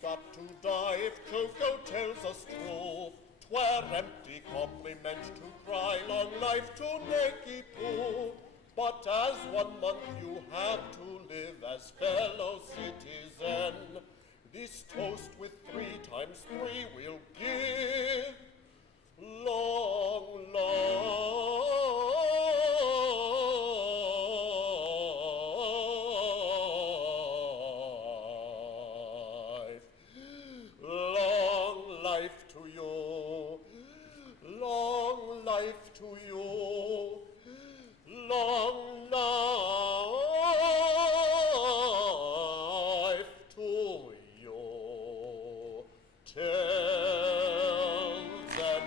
that to die if Coco tells us true. 'Twere empty compliment to cry long life to Nakey Poo. But as 1 month you have to live as fellow citizen, this toast with 3 times 3 we'll give. Long life to you, long life to you, long life to you. Till then.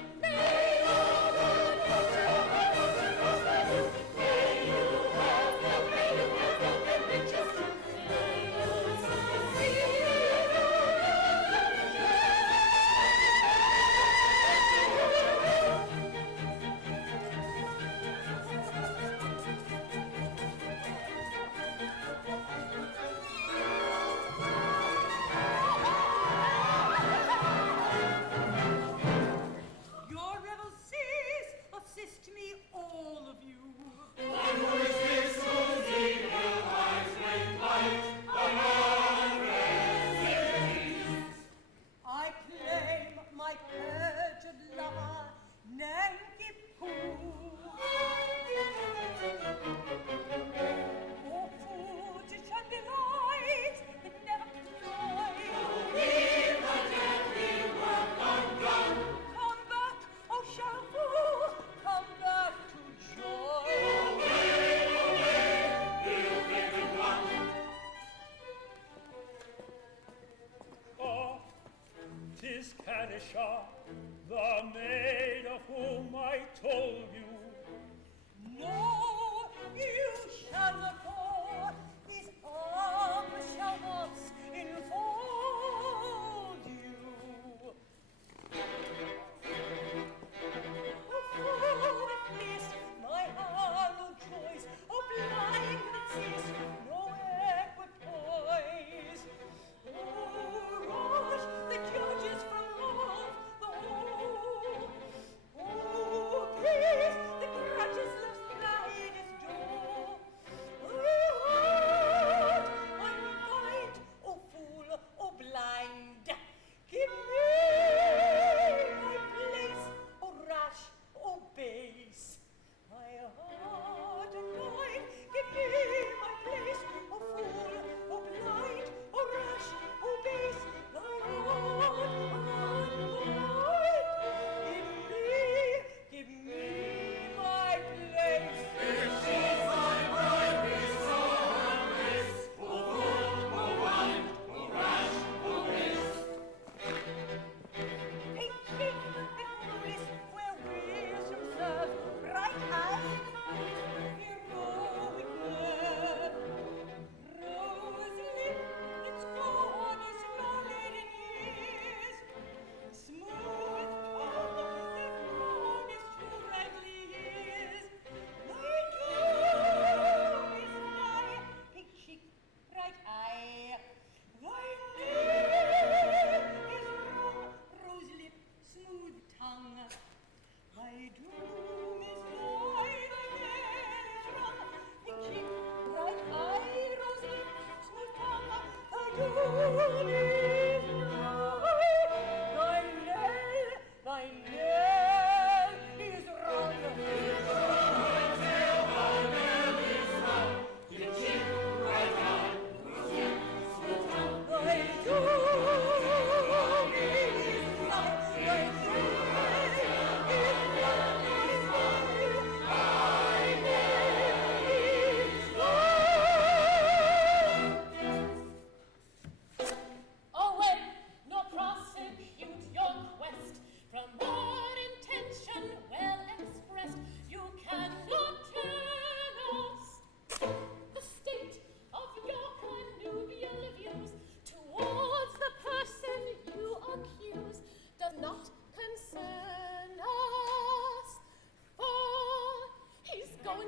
Your rebel seas, assist me, all of you. I claim my perjured lover, Nanky Poo. For footage and delight, it never dies. Come back, oh Shalfoo, come back to joy. Ah, 'tis Kadisha, the maid of whom I told you. No, you shall not go. His arms shall not enfold you. Oh, full of bliss, my hallowed joys, oh, blind that sees no equipoise. Oh, rush the judges from love, the whole. Oh, peace,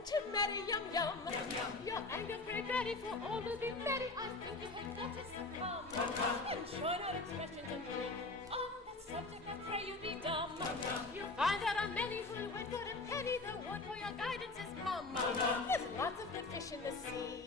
to marry Yum Yum. Your anger great ready for all will be ready. I think you had better succumb. And join our expressions and on that subject I pray you be dumb. You'll find there are many who went for a penny. The word for your guidance is mum. There's lots of good fish in the sea.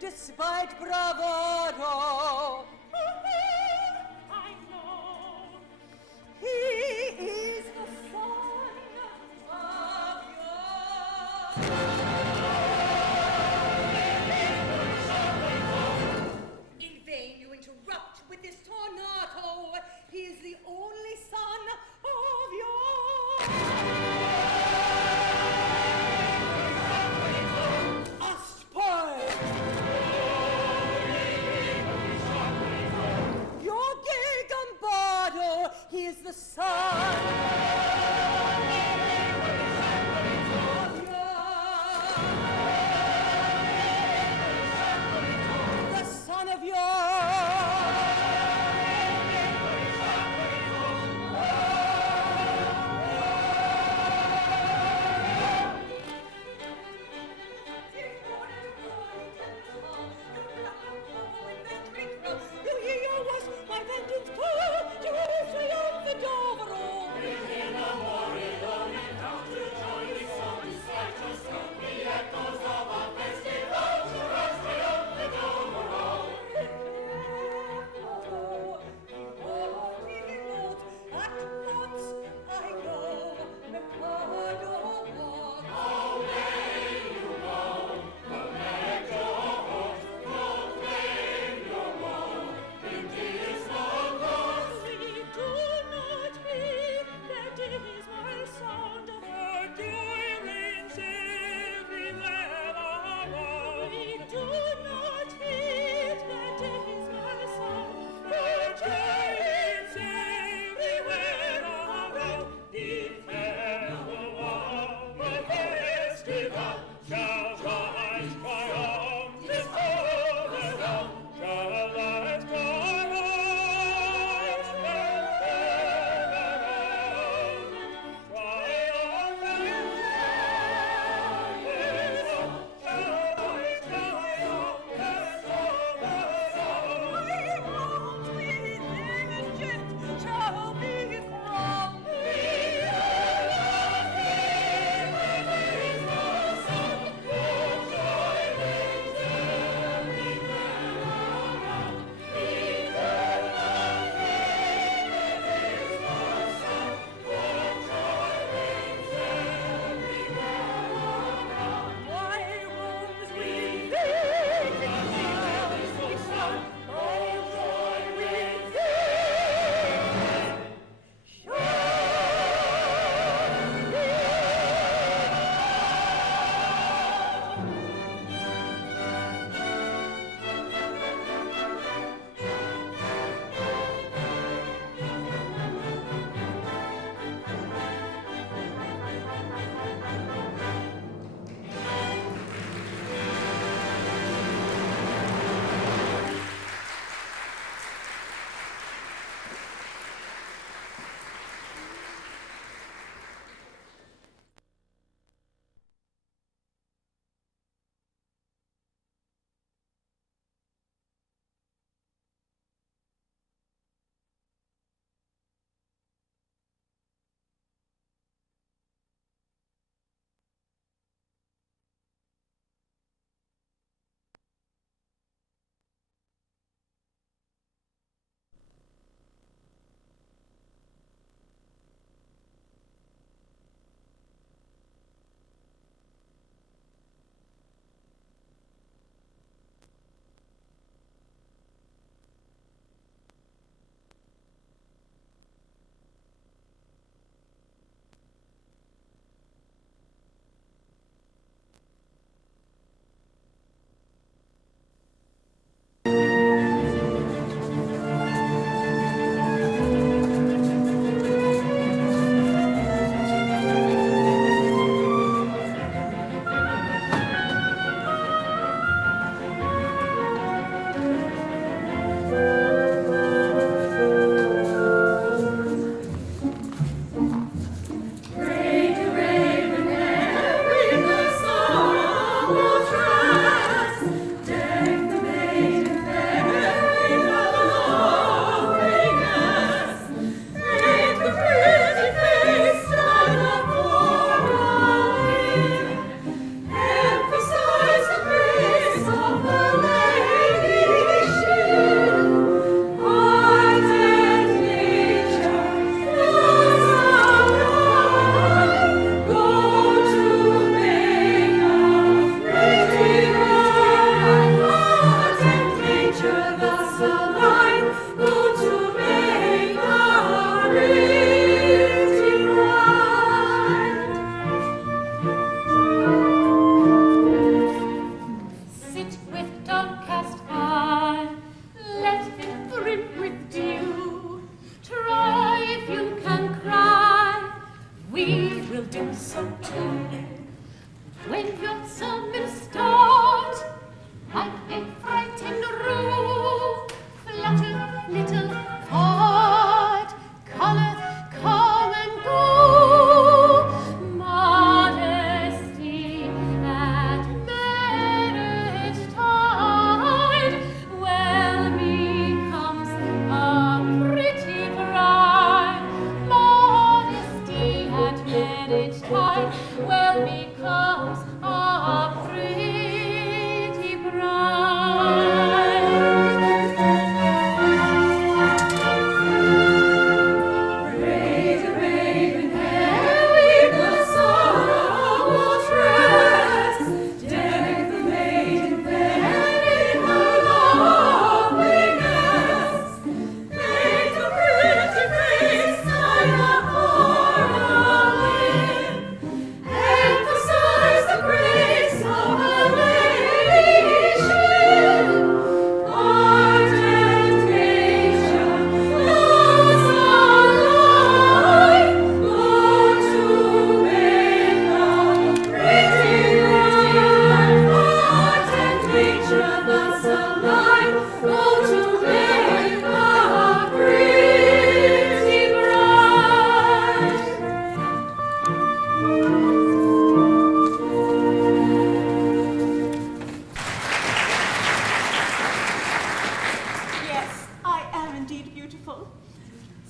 Despite bravado, I know he is the son of In vain you interrupt with this tornado. He is the only son of your Aspire!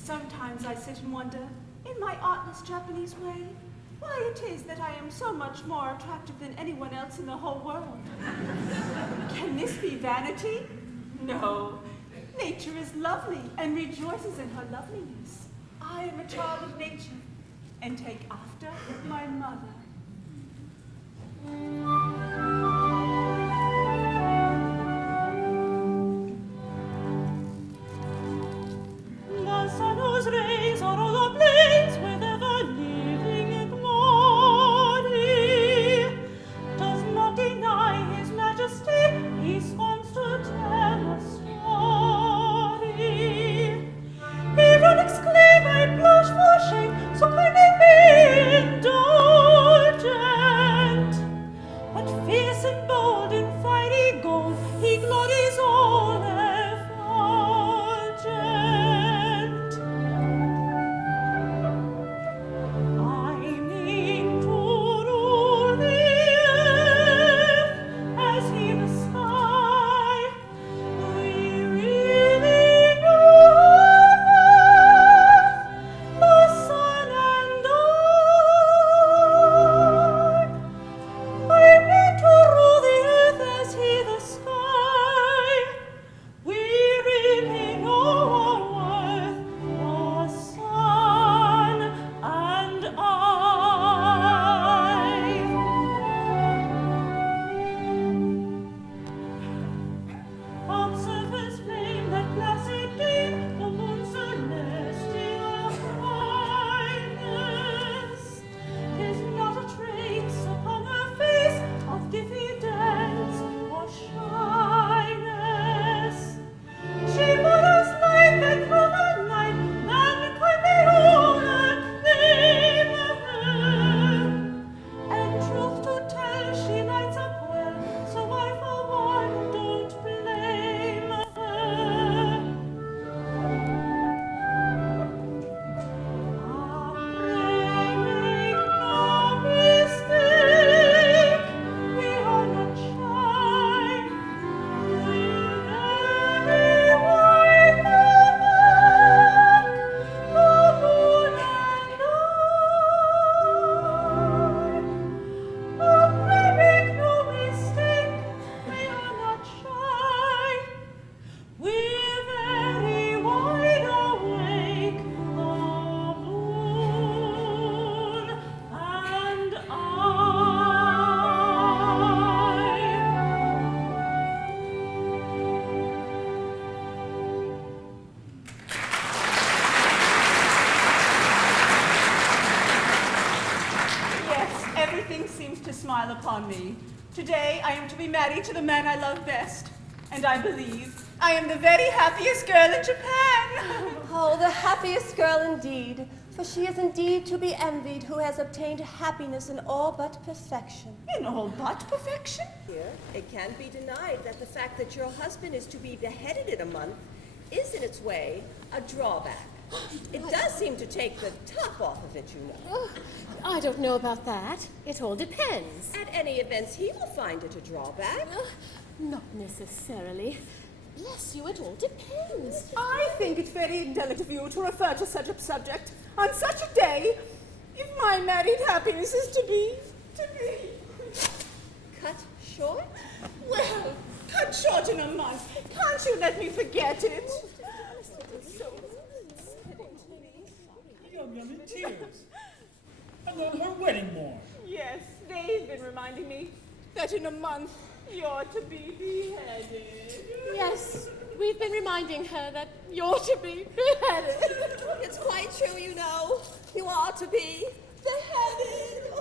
Sometimes I sit and wonder, in my artless Japanese way, why it is that I am so much more attractive than anyone else in the whole world. Can this be vanity? No. Nature is lovely and rejoices in her loveliness. I am a child of nature and take after my mother. The sun whose rays are all ablaze with ever-living glory does not deny his majesty, he scorns to tell a story. He would exclaim, I blush for shame, so kindly be indulgent. But smile upon me. Today I am to be married to the man I love best. And I believe I am the very happiest girl in Japan. Oh, the happiest girl indeed. For she is indeed to be envied who has obtained happiness in all but perfection. In all but perfection? Here, it can't be denied that the fact that your husband is to be beheaded in a month is in its way a drawback. It does seem to take the top off of it, you know. Oh, I don't know about that. It all depends. At any events, he will find it a drawback. Not necessarily. Bless you, it all depends. I think it very indelicate of you to refer to such a subject on such a day, if my married happiness is to be. Cut short? Well, cut short in a month. Can't you let me forget it? Yum Yum in tears. And on her wedding morn. Yes, they've been reminding me that in a month you're to be beheaded. Yes, we've been reminding her that you're to be beheaded. It's quite true, you know. You are to be beheaded.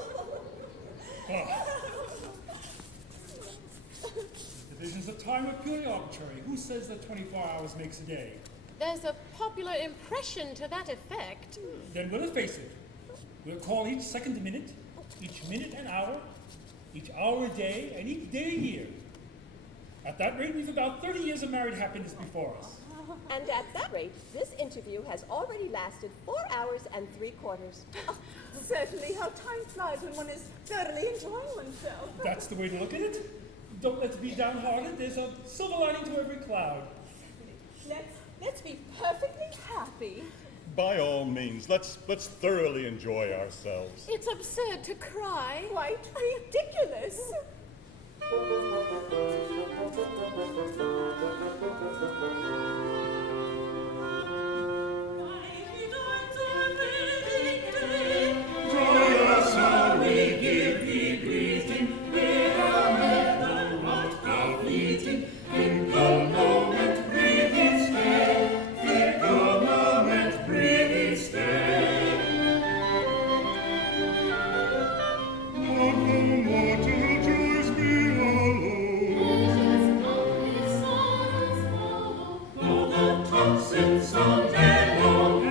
Divisions of time are purely arbitrary. Who says that 24 hours makes a day? There's a popular impression to that effect. Then we'll face it. We'll call each second a minute, each minute an hour, each hour a day, and each day a year. At that rate, we've about 30 years of married happiness before us. And at that rate, this interview has already lasted 4 hours and 3/4. Certainly, how time flies when one is thoroughly enjoying oneself. That's the way to look at it. Don't let's be downhearted. There's a silver lining to every cloud. Let's be perfectly happy. By all means, let's thoroughly enjoy ourselves. It's absurd to cry. Quite ridiculous. Joyous are we, give thee greeting, with a medal not half fleeting. Think the moment, breathe its stay. Think the moment, breathe its stay. Not the mortal joys be alone. Though the tocsin sound alone.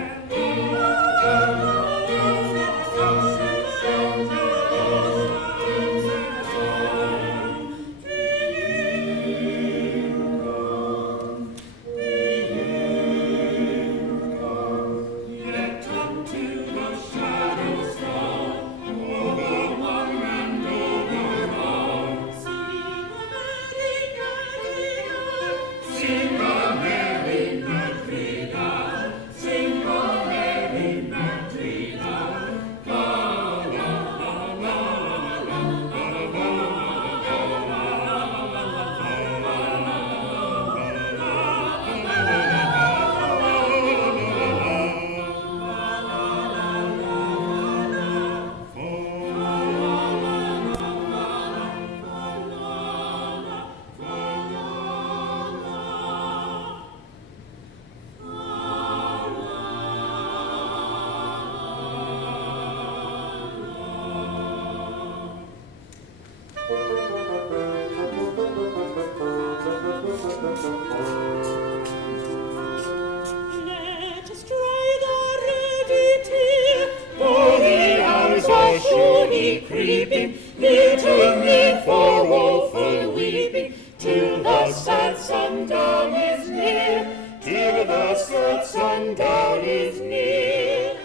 Let us try the ready tear, for the hours are surely creeping, little need for woeful weeping, till the sad sundown is near, till the sad sundown is near.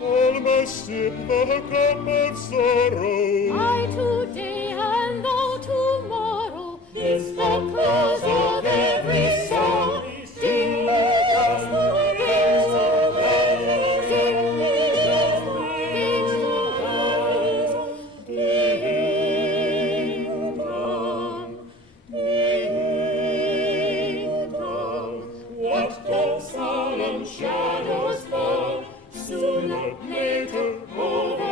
All must sip the cup of sorrow. I today and thou tomorrow. It's the close of every song. Sing with us the praise of God. Sing with us the praise of God. Ding dong, ding dong. What though solemn shadows fall, sooner, later, over.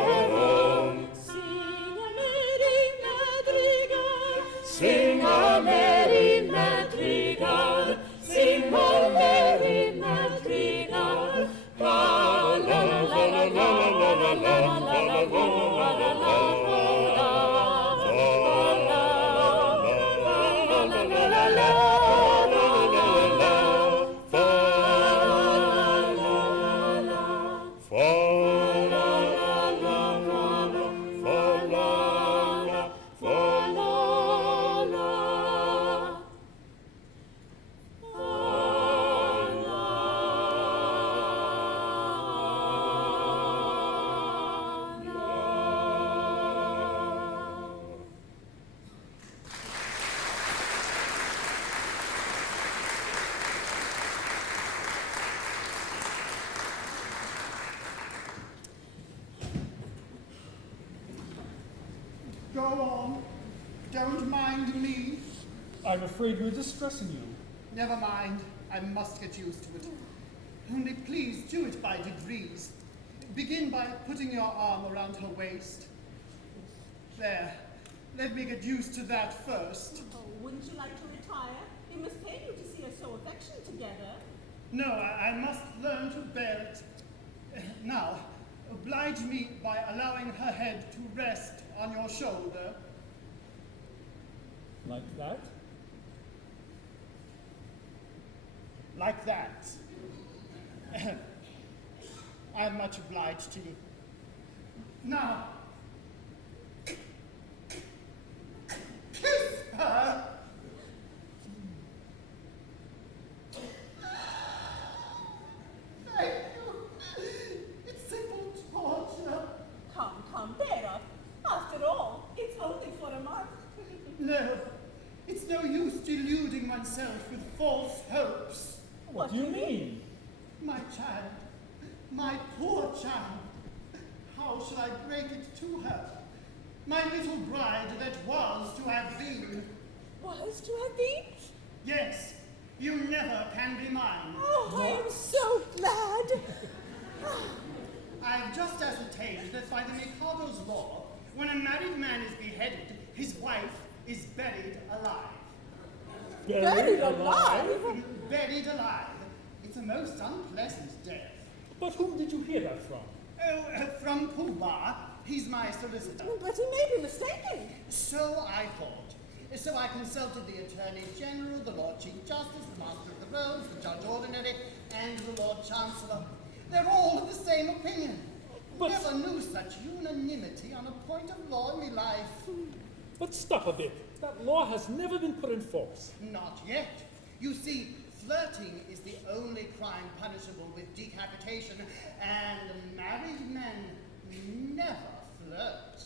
Sing a merry madrigal. Sing a merry madrigal. Sing a merry madrigal. La la la la la la la la la la la. I'm afraid we're distressing you. Never mind. I must get used to it. Only please do it by degrees. Begin by putting your arm around her waist. There. Let me get used to that first. Oh, wouldn't you like to retire? It must pain you to see us so affectionate together. No, I must learn to bear it. Now, oblige me by allowing her head to rest on your shoulder. Like that? Like that. I'm much obliged to you. Now, kiss her! Thank you. It's simple torture. Come, bear up. After all, it's only for a month. No, it's no use deluding oneself with false hopes. What do you mean? My child, my poor child, how shall I break it to her? My little bride that was to have been. Was to have been? Yes, you never can be mine. Oh, I am so glad. I've just ascertained that by the Mikado's law, when a married man is beheaded, his wife is buried alive. Buried alive? Buried alive. It's a most unpleasant death. But whom did you hear that from? Oh, from Kuba. He's my solicitor. But he may be mistaken. So I thought. So I consulted the Attorney General, the Lord Chief Justice, the Master of the Rolls, the Judge Ordinary, and the Lord Chancellor. They're all of the same opinion. But never knew such unanimity on a point of law in my life. But stop a bit. That law has never been put in force. Not yet. You see, flirting is the only crime punishable with decapitation, and married men never flirt.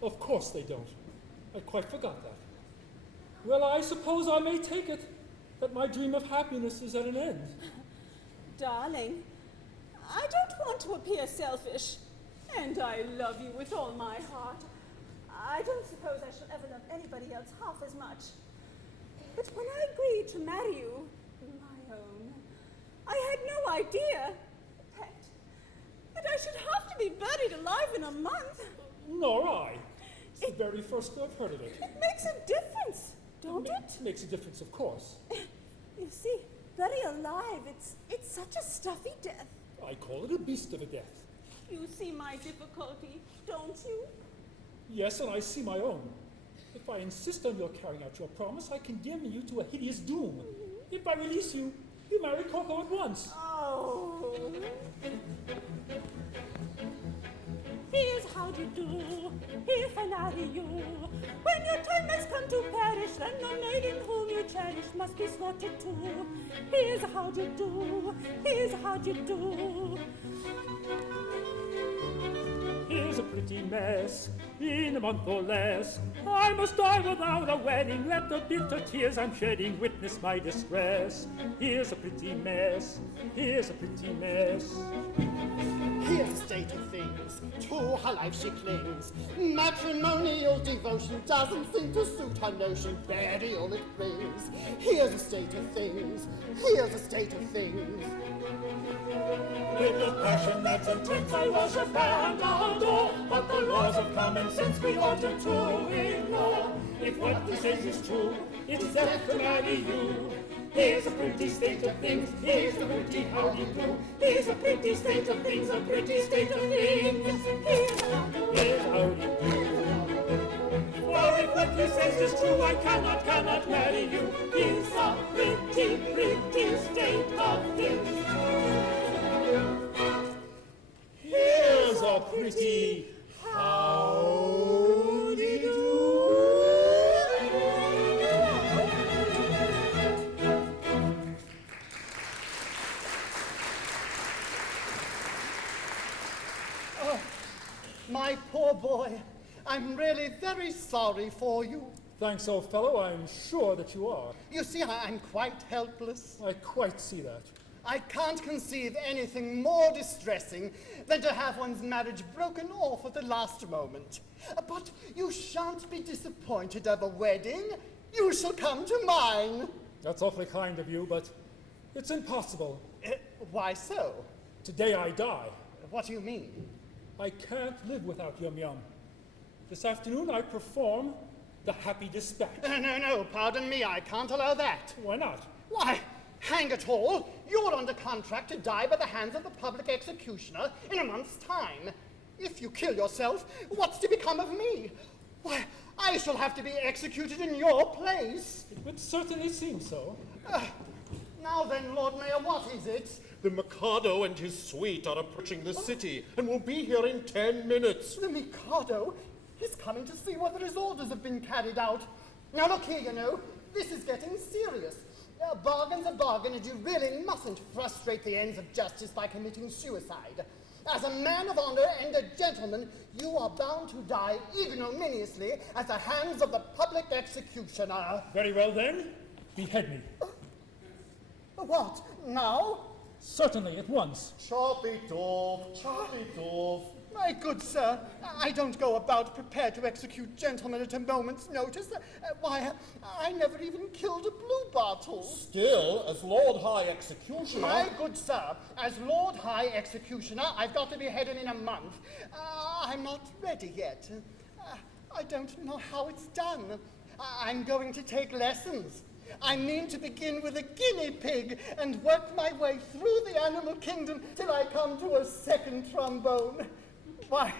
Of course they don't. I quite forgot that. Well, I suppose I may take it that my dream of happiness is at an end. Darling, I don't want to appear selfish, and I love you with all my heart. I don't suppose I shall ever love anybody else half as much. But when I agreed to marry you, my own, I had no idea, Pet, that I should have to be buried alive in a month. Nor I. It's the very first I've heard of it. It makes a difference, don't it? It makes a difference, of course. You see, buried alive, it's such a stuffy death. I call it a beast of a death. You see my difficulty, don't you? Yes, and I see my own. If I insist on your carrying out your promise, I condemn you to a hideous doom. If I release you, you marry Coco at once. Oh. Here's how you do, if I marry you. When your time has come to perish, then the maiden whom you cherish must be slaughtered too. Here's how you do, here's how you do. Here's a pretty mess, in a month or less. I must die without a wedding, let the bitter tears I'm shedding witness my distress. Here's a pretty mess, here's a pretty mess. Here's the state of things, to her life she clings. Matrimonial devotion doesn't seem to suit her notion, burial it brings. Here's the state of things, here's the state of things. With a passion that's intense I was a Fernando, but the laws of common sense we oughtn't to ignore. If what this is true, it's death to marry you. Here's a pretty state of things, here's a pretty how you do. Here's a pretty state of things, a pretty state of things. Here's how you do. For if what this is true, I cannot marry you. Here's a pretty, pretty state of things. Here's a pretty how do you do. Oh, my poor boy, I'm really very sorry for you. Thanks, old fellow. I'm sure that you are. You see, I'm quite helpless. I quite see that. I can't conceive anything more distressing than to have one's marriage broken off at the last moment. But you shan't be disappointed of a wedding. You shall come to mine. That's awfully kind of you, but it's impossible. Why so? Today I die. What do you mean? I can't live without Yum Yum. This afternoon I perform the Happy Dispatch. No, pardon me, I can't allow that. Why not? Why, hang it all, you're under contract to die by the hands of the public executioner in a month's time. If you kill yourself, what's to become of me? Why, I shall have to be executed in your place. It would certainly seem so. Now then, Lord Mayor, what is it? The Mikado and his suite are approaching the city and will be here in 10 minutes. The Mikado? He's coming to see whether his orders have been carried out. Now look here, you know, this is getting serious. A bargain's a bargain, and you really mustn't frustrate the ends of justice by committing suicide. As a man of honor and a gentleman, you are bound to die ignominiously at the hands of the public executioner. Very well then, behead me. What, now? Certainly, at once. Chop it off, chop it off. My good sir, I don't go about prepared to execute gentlemen at a moment's notice. Why, I never even killed a bluebottle. Still, as Lord High Executioner... My good sir, as Lord High Executioner, I've got to be headed in a month. I'm not ready yet. I don't know how it's done. I'm going to take lessons. I mean to begin with a guinea pig and work my way through the animal kingdom till I come to a second trombone. Why,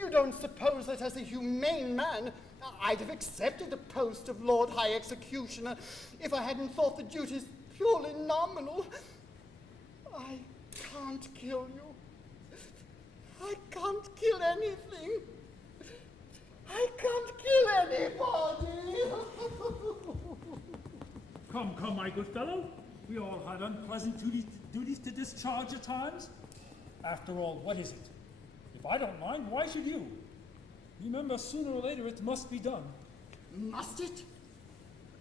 you don't suppose that as a humane man, I'd have accepted the post of Lord High Executioner if I hadn't thought the duties purely nominal. I can't kill you. I can't kill anything. I can't kill anybody. Come, my good fellow. We all had unpleasant duties to discharge at times. After all, what is it? If I don't mind, why should you? Remember, sooner or later it must be done. Must it?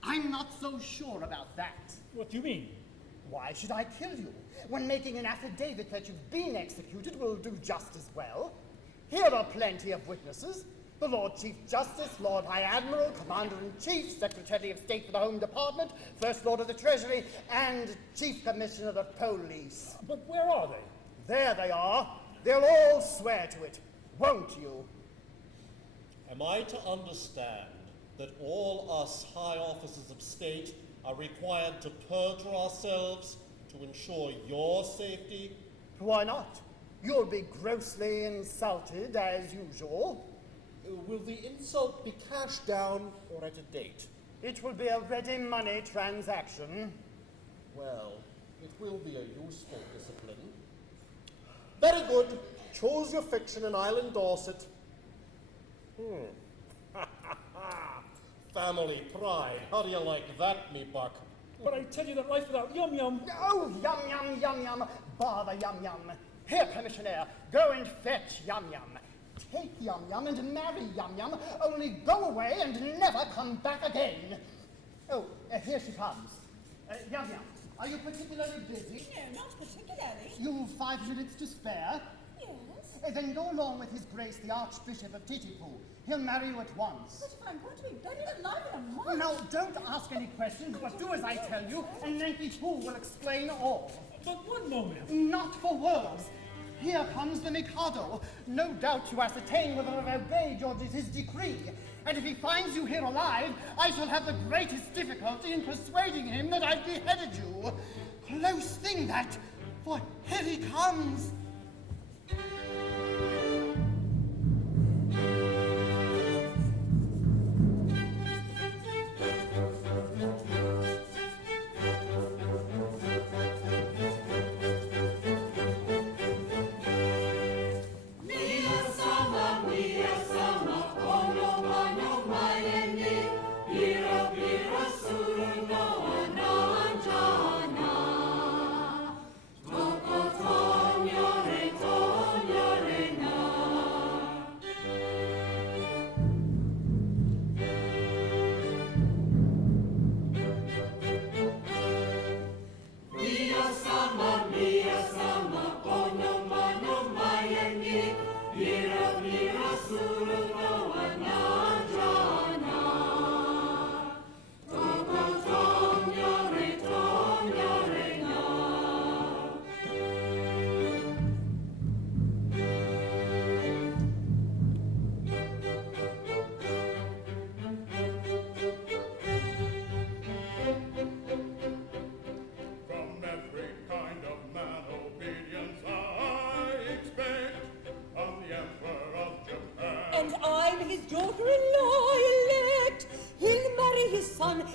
I'm not so sure about that. What do you mean? Why should I kill you, when making an affidavit that you've been executed will do just as well? Here are plenty of witnesses. The Lord Chief Justice, Lord High Admiral, Commander-in-Chief, Secretary of State for the Home Department, First Lord of the Treasury, and Chief Commissioner of Police. But where are they? There they are. They'll all swear to it, won't you? Am I to understand that all us high officers of state are required to perjure ourselves to ensure your safety? Why not? You'll be grossly insulted, as usual. Will the insult be cashed down or at a date? It will be a ready money transaction. Well, it will be a useful discipline. Very good. Choose your fiction and I'll endorse it. Family pride. How do you like that, me buck? But I tell you that life without Yum Yum... Oh, yum. Bother Yum. Here, Commissioner, go and fetch Yum. Take Yum and marry Yum. Only go away and never come back again. Oh, here she comes. Yum, are you particularly busy? No, not particularly. You've 5 minutes to spare? Yes. Then go along with His Grace the Archbishop of Titipu. He'll marry you at once. But if I'm going to be buried alive in a month... Now, don't ask any questions, but do as I tell you, and Titipu will explain all. But one moment. Not for words. Here comes the Mikado. No doubt to ascertain whether I've obeyed his decree. And if he finds you here alive, I shall have the greatest difficulty in persuading him that I've beheaded you. Close thing that, for here he comes. Tokotonya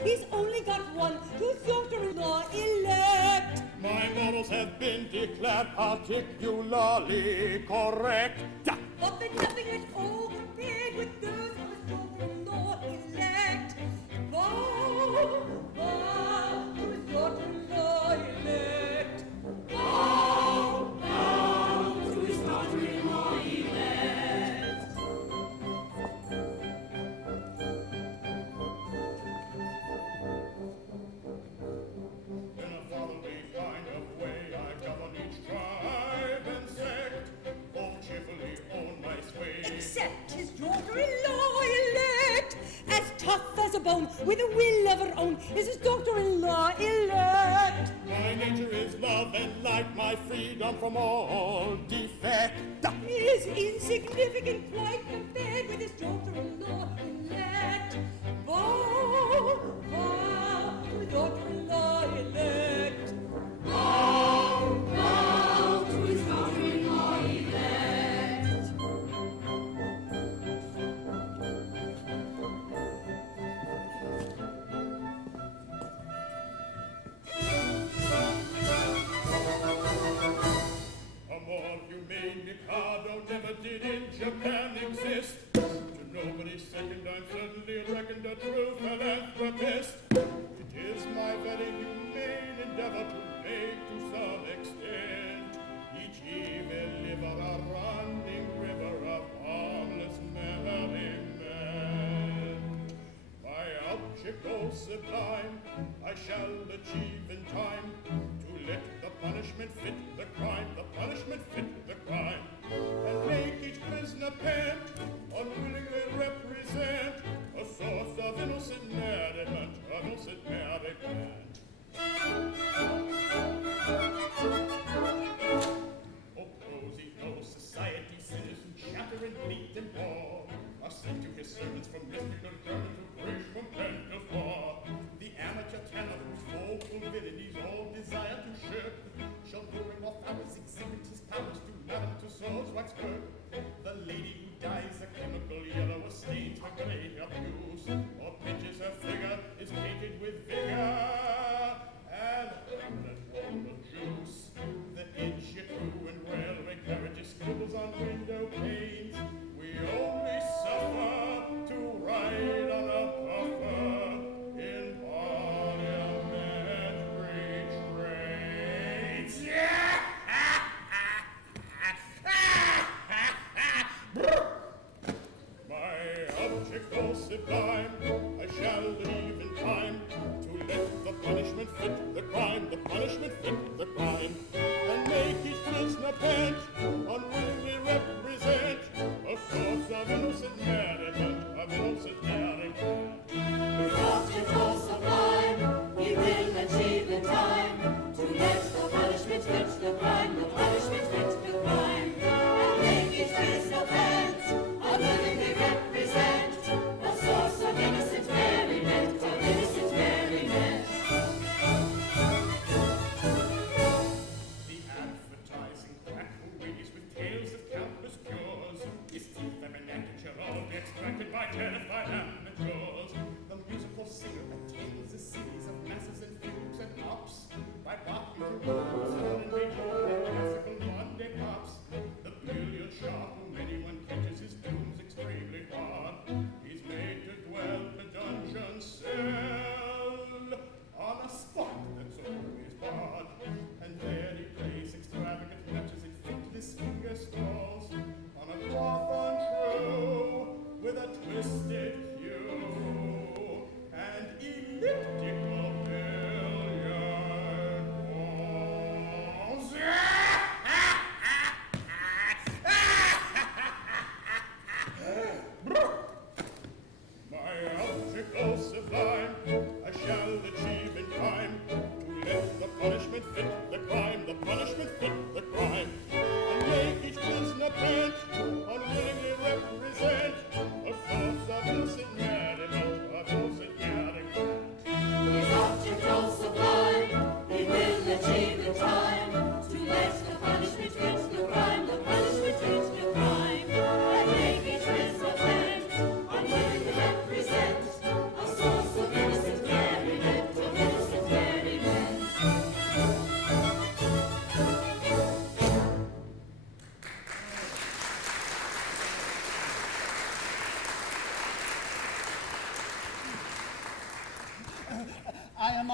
he's only got one, who's daughter-in-law elect. My morals have been declared particularly correct. But they're nothing at all compared with those of his daughter-in-law elect. Bow, bow to his daughter-in-law elect. Bow, bow to his daughter-in-law elect. In a fatherly kind of way, I govern each tribe and sect, all cheerfully on my sway. Except his daughter-in-law elect, as tough as a bone, with a will of her own, is his daughter-in-law elect. My nature is love and light, my freedom from all defect. Is insignificant quite compared with his daughter-in-law elect. Bow, bow to his daughter-in-law elect. Bow, bow to his daughter-in-law elect. A more humane Mikado never did in Japan exist. To nobody's second, I'm certainly reckoned a true philanthropist. It is my very humane endeavor to make to some extent each evil liver a running river of harmless merriment. My object all sublime, I shall achieve in time to let the punishment fit the crime, the punishment fit the crime, and make each prisoner pant, unwillingly represent a source of innocent merriment, innocent merriment. Oh, prosy, no society, citizen, chatter and bleat and war are sent to his servants from mystical German to Greek, from pen to war. The amateur tenor whose vocal villanies all desire to shirk shall during off hours exhibit his powers to madam to souls wax work. The lady who dyes a chemical yellow or stains her grey abuse, or pinches her figure, is painted with vigor and that walnut juice. The inch you through in railway carriages scribbles on window panes. We only suffer to ride on a puffer in parliamentary trains. My object all sublime, I shall leave in time to let the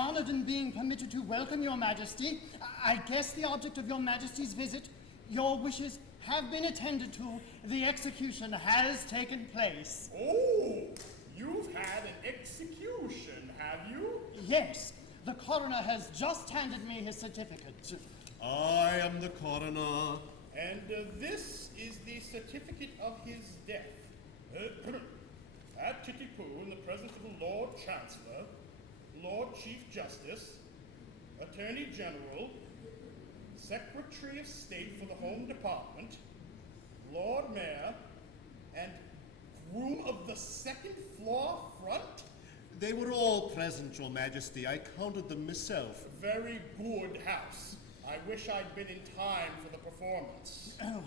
honored in being permitted to welcome your majesty. I guess the object of your majesty's visit, your wishes have been attended to. The execution has taken place. Oh, you've had an execution, have you? Yes, the coroner has just handed me his certificate. I am the coroner. And this is the certificate of his death. At Titipu, in the presence of the Lord Chancellor, Lord Chief Justice, Attorney General, Secretary of State for the Home Department, Lord Mayor, and groom of the second floor front? They were all present, Your Majesty. I counted them myself. Very good house. I wish I'd been in time for the performance. Oh,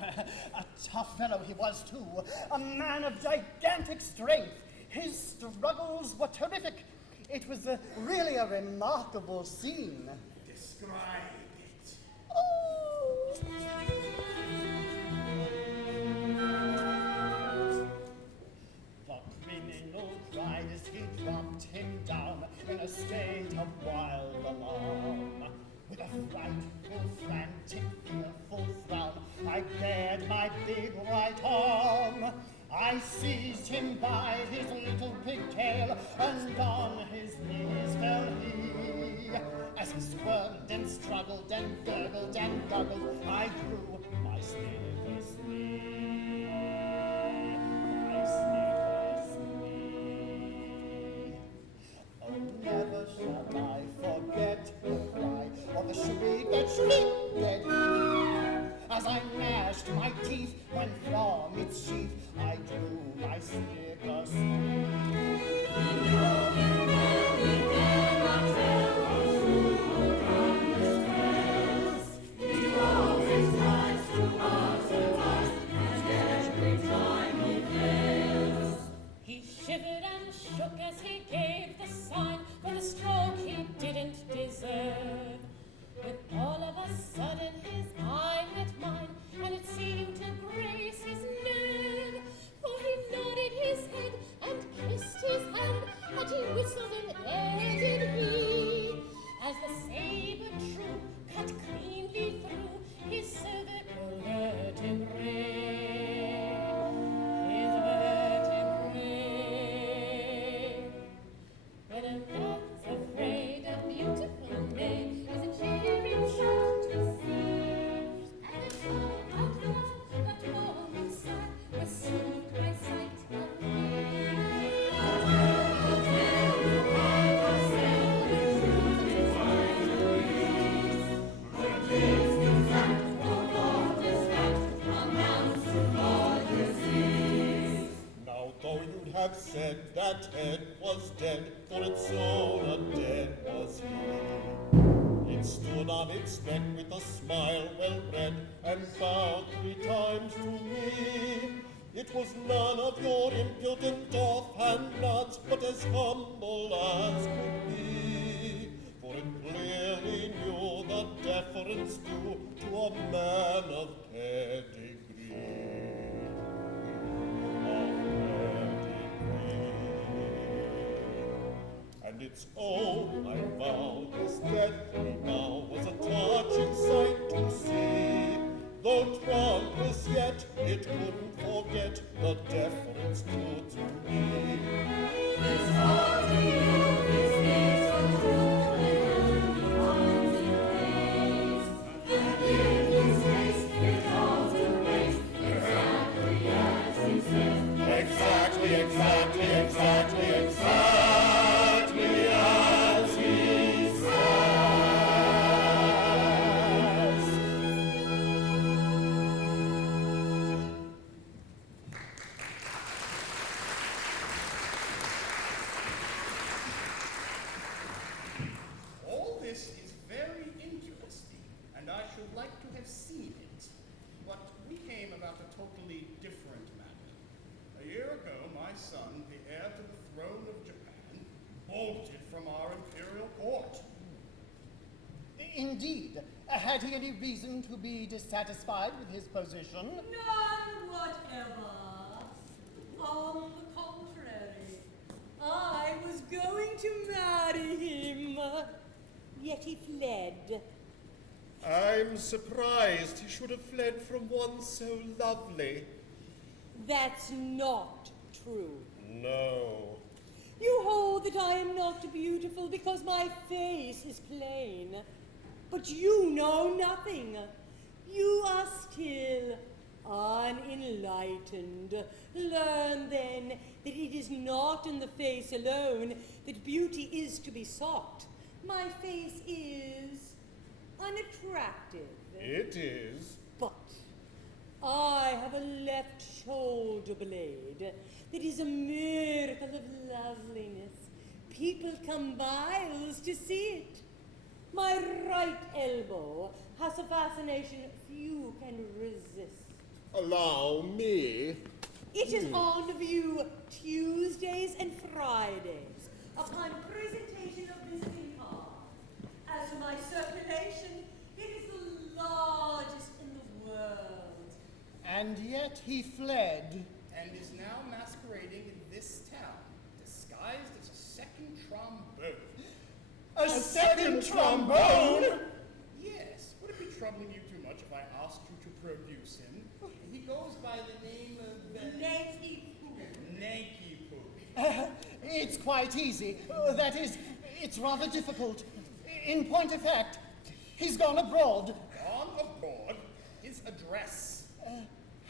a tough fellow he was, too. A man of gigantic strength. His struggles were terrific. It was really a remarkable scene. Describe it. Oh. The criminal cried as he dropped him down in a state of wild alarm. With a frightful, frantic, fearful frown, I bared my big right arm. I seized him by his little pigtail, and on his knees fell he. As he squirmed and struggled and gurgled and goggled, I drew my sleeveless knee. My sleeveless knee. Oh, never shall I forget the cry or the shriek that shrieked as I gnashed my teeth when from its sheath I drew my sleeveless knee. He shivered and shook as he gave the sign for the stroke he didn't deserve. But all of a sudden his eye met mine, and it seemed to grace his nerve. For he nodded his head and kissed his hand, and he whistled an air did he, as the saber true cut cleanly through his cervical vertebrae. But a man's afraid of beautiful men is a cheering sight to see. And it's all out loud that warm inside was soothed by sight of me. I'll tell you what I said, the truth is hard to reach. For this is act of all this fact amounts to all disease. Now, though you'd have said that Ted was dead, for its owner dead was he. It stood on its neck with a smile well bred, and bowed 3 times to me. It was none of your impudent offhand nods, but as humble as could be. For it clearly knew the deference due to a man of pedigree. And its own, I vow, this deathly bow was a touching sight to see. Though trunkless yet, it couldn't forget the deference due to me. This haughty youth is his own truth, and arms in praise. And in his face it calls to grace, exactly as he says. Exactly, exactly, exactly, exactly as he says. All this is very interesting, and I should like to have seen it. But we came about a totally different matter. A year ago, my son, the heir to the throne of Japan, bolted from our imperial court. Indeed. Had he any reason to be dissatisfied with his position? None whatever. On the contrary, I was going to marry him. yet he fled. I'm surprised he should have fled from one so lovely. That's not true. No. You hold that I am not beautiful because my face is plain. But you know nothing. You are still unenlightened. Learn then that it is not in the face alone that beauty is to be sought. My face is unattractive. It is. But I have a left shoulder blade that is a miracle of loveliness. People come miles to see it. My right elbow has a fascination few can resist. Allow me. It is on view Tuesdays and Fridays upon presentation of visiting card. As to my circulation, it is the largest in the world. And yet he fled. And is now masquerading in this town, disguised as a second trombone. A second trombone? Yes. Would it be troubling you too much if I asked you to produce him? He goes by the name of... Nanky Poo. Nanky Poo. It's quite easy. That is, it's rather difficult. In point of fact, he's gone abroad. Gone abroad? His address?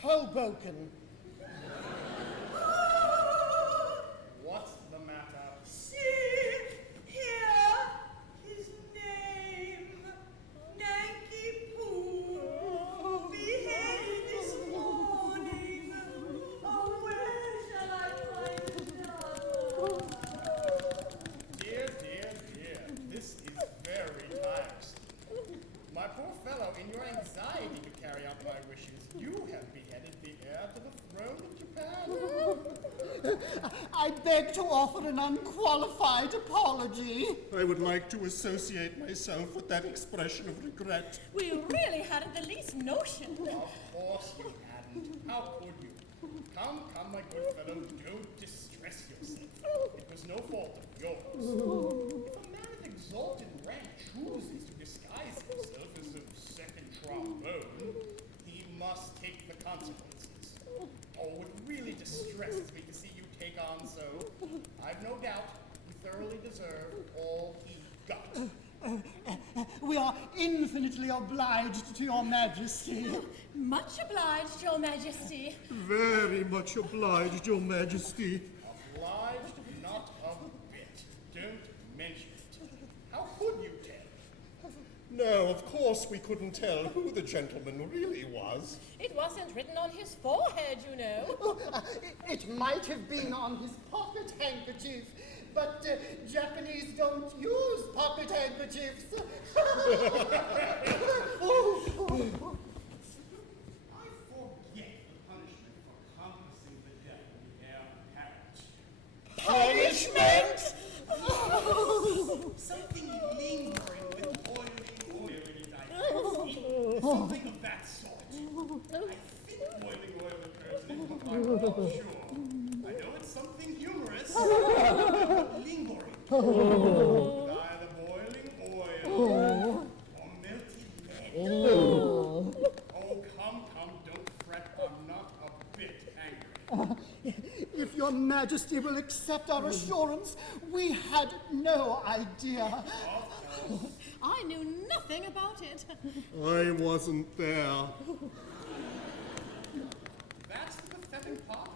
Hoboken. What's the matter? See here his name, Nanky Poo, beheaded this morning. Oh, where shall I find another? Dear, dear, dear, this is very tiresome. My poor fellow, in your anxiety to carry out my wishes, you have beheaded the heir to the throne of Japan. I beg to offer an unqualified apology. I would like to associate myself with that expression of regret. We really hadn't the least notion. Of course you hadn't. How could you? Come, come, my good fellow, don't distress yourself. It was no fault of yours. If a man of exalted rank chooses to disguise himself as a second trombone, he must take the consequences. Oh, it really distresses me to see you take on so. I've no doubt he thoroughly deserved all he got. We are infinitely obliged to your majesty. Much obliged, Your Majesty. Very much obliged, Your Majesty. Obliged? Not a bit. Don't mention it. How could you tell? No, of course we couldn't tell who the gentleman really was. It wasn't written on his forehead, you know. It might have been on his pocket handkerchief, but Japanese don't use pocket handkerchiefs. I forget the punishment for compassing the death of the heir apparent. Punishment? Something lingering with oily diversity. Something of that sort. I think boiling oil occurs in it, but I'm not sure. I know it's something humorous, but lingering. Either boiling oil or melted lead. Oh, come, don't fret. I'm not a bit angry. If your majesty will accept our assurance, we had no idea. I knew nothing about it. I wasn't there. That's the pathetic part.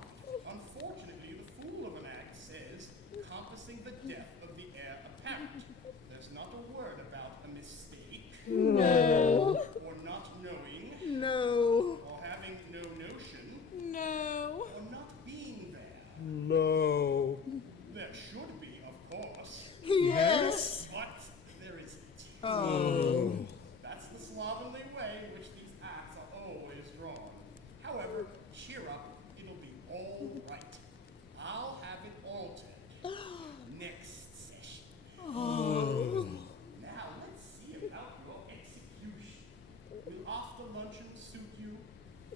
Unfortunately, the fool of an act says compassing the death of the heir apparent. There's not a word about a mistake. No. Or not knowing. No. Or having no notion. No. Or not being there. No. There should be, of course. Yes. But there isn't. Oh. That's the slovenly way in which these acts are always drawn. However, cheer up. It'll be all right. I'll have it altered. Next session. Oh. Now, let's see about your execution. Will after luncheon suit you?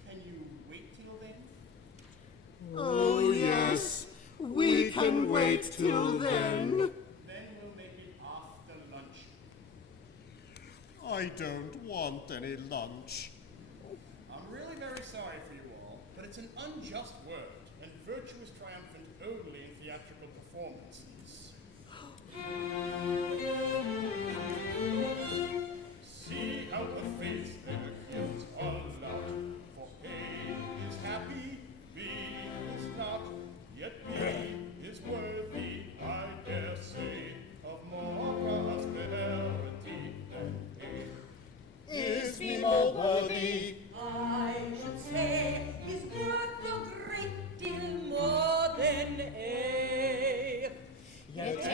Can you wait till then? Oh, yes. We can wait till then. Then we'll make it after luncheon. I don't want any lunch. I'm really very sorry for you all, but it's an unjust word, and virtue is triumphant only in theatrical performances. See how the fates their gifts allot, for A is happy, B is not, yet B is worthy, I dare say, of more prosperity than A. Is B more worthy? I should say is worth a great deal more than A. Yet A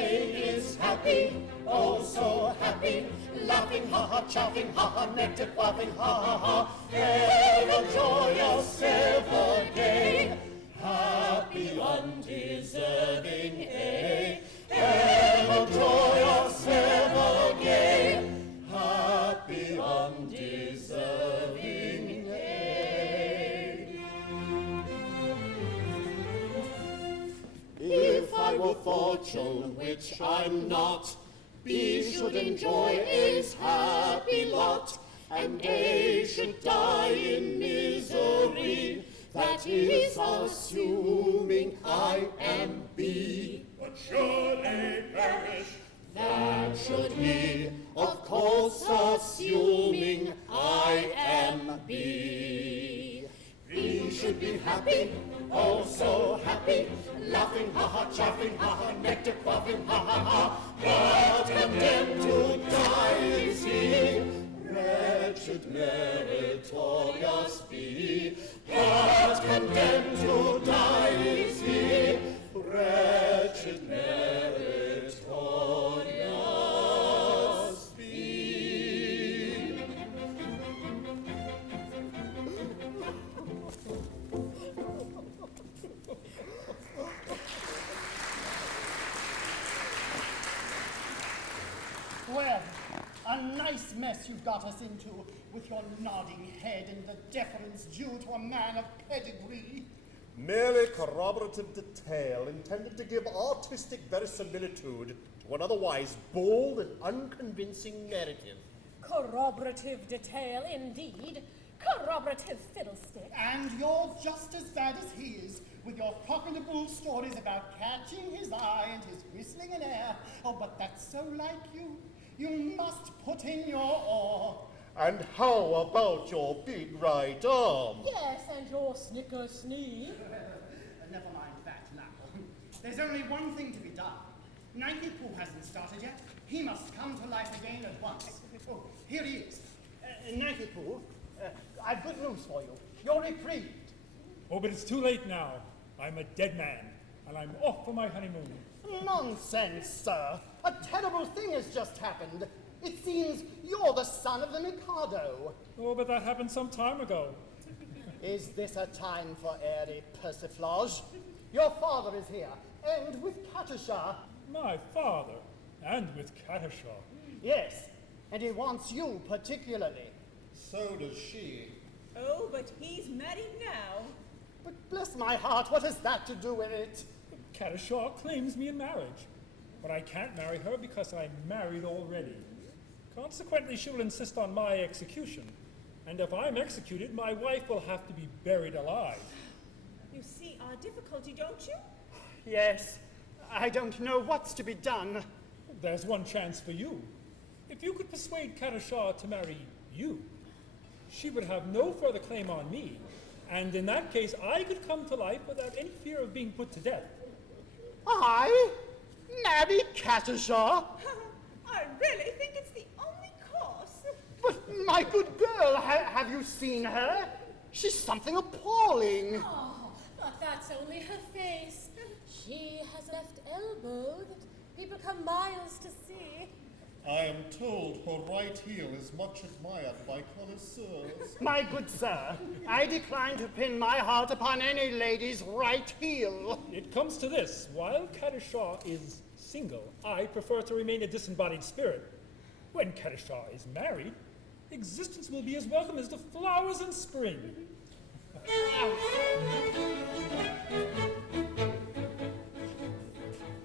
is happy, oh so happy, laughing ha ha, chaffing ha ha, nectar quaffing ha ha ha. Ever joy yourself again, happy undeserving A. Ever joy yourself again, happy undeserving A. If I were fortune, which I'm not, B should enjoy A's happy lot, and A should die in misery. That is assuming I am B. But should A perish, that should he, of course, assuming I am B. B should be happy, oh so happy, laughing ha ha, chaffing ha ha, nectar quaffing ha ha ha. But condemned to die is he, wretched meritorious B. But condemned to die is he, wretched meritorious B. Well, a nice mess you've got us into with your nodding head and the deference due to a man of pedigree. Merely corroborative detail intended to give artistic verisimilitude to an otherwise bold and unconvincing narrative. Corroborative detail, indeed. Corroborative fiddlestick. And you're just as bad as he is, with your cock and a bull stories about catching his eye and his whistling an air. Oh, but that's so like you. You must put in your oar. And how about your big right arm? Yes, and your snicker sneeze. Never mind that now. There's only one thing to be done. Nike Poo hasn't started yet. He must come to life again at once. Oh, here he is. Nike Poo, I've good news for you. You're reprieved. Oh, but it's too late now. I'm a dead man, and I'm off for my honeymoon. Nonsense, sir. A terrible thing has just happened. It seems you're the son of the Mikado. Oh, but that happened some time ago. Is this a time for airy persiflage? Your father is here, and with Katusha. My father, and with Katusha. Yes, and he wants you particularly. So does she. Oh, but he's married now. But bless my heart, what has that to do with it? Katusha claims me in marriage, but I can't marry her because I'm married already. Consequently, she will insist on my execution, and if I'm executed, my wife will have to be buried alive. You see our difficulty, don't you? Yes, I don't know what's to be done. There's one chance for you. If you could persuade Katusha to marry you, she would have no further claim on me, and in that case, I could come to life without any fear of being put to death. I? Marry Katusha? I really think it's the only course. But my good girl, have you seen her? She's something appalling. Oh, but that's only her face. She has a left elbow that people come miles to see. I am told her right heel is much admired by connoisseurs. My good sir, I decline to pin my heart upon any lady's right heel. It comes to this. While Katusha is single, I prefer to remain a disembodied spirit. When Katusha is married, existence will be as welcome as the flowers in spring.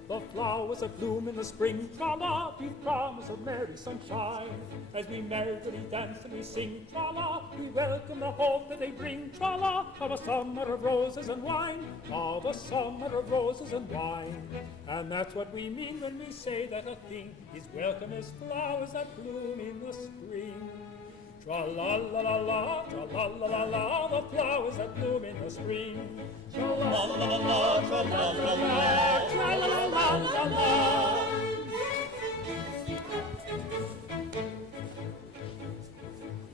The flowers that bloom in the spring. Tra-la, we promise of merry sunshine. As we merrily dance and we sing, tra-la, we welcome the hope that they bring. Tra-la, of a summer of roses and wine, of a summer of roses and wine. And that's what we mean when we say that a thing is welcome as flowers that bloom in the spring. Tra-la-la-la-la, tra-la-la-la-la, the flowers that bloom in the spring. Tra-la-la-la-la, tra-la-la-la-la, tra-la-la-la-la-la.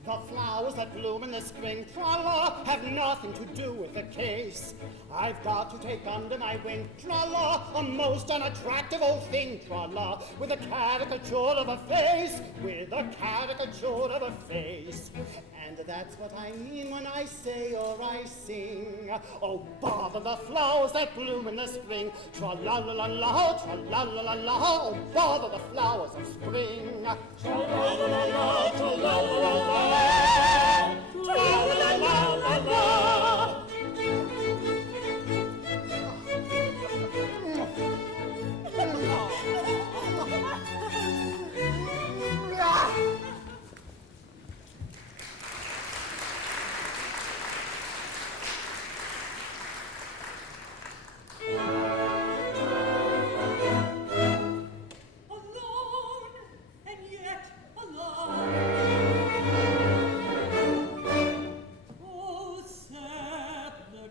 The flowers that bloom in the spring, tra-la, have nothing to do with the case. I've got to take under my wing, tra-la, a most unattractive old thing, tra-la, with a caricature of a face, with a caricature of a face. And that's what I mean when I say or I sing. Oh, bother the flowers that bloom in the spring, tra-la-la-la-la, tra-la-la-la-la, oh, bother the flowers of spring. Tra-la-la-la-la, tra-la-la-la-la. Tra-la-la-la-la-la. Alone and yet alive. Oh, sepulchre,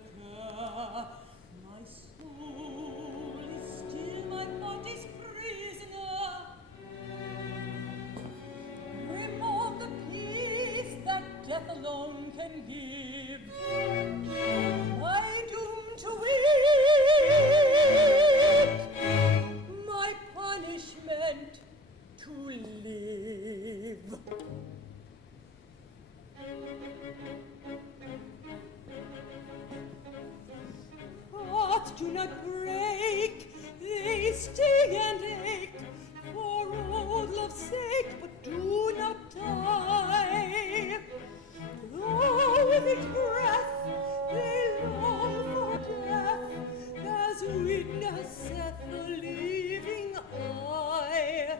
my soul is still my body's prisoner. Remove the peace that death alone can give. My doom to weep, my punishment to live. Hearts do not break, they stay and ache for old love's sake, but do not die. Though with each breath they long for death, as witnesseth the living eye,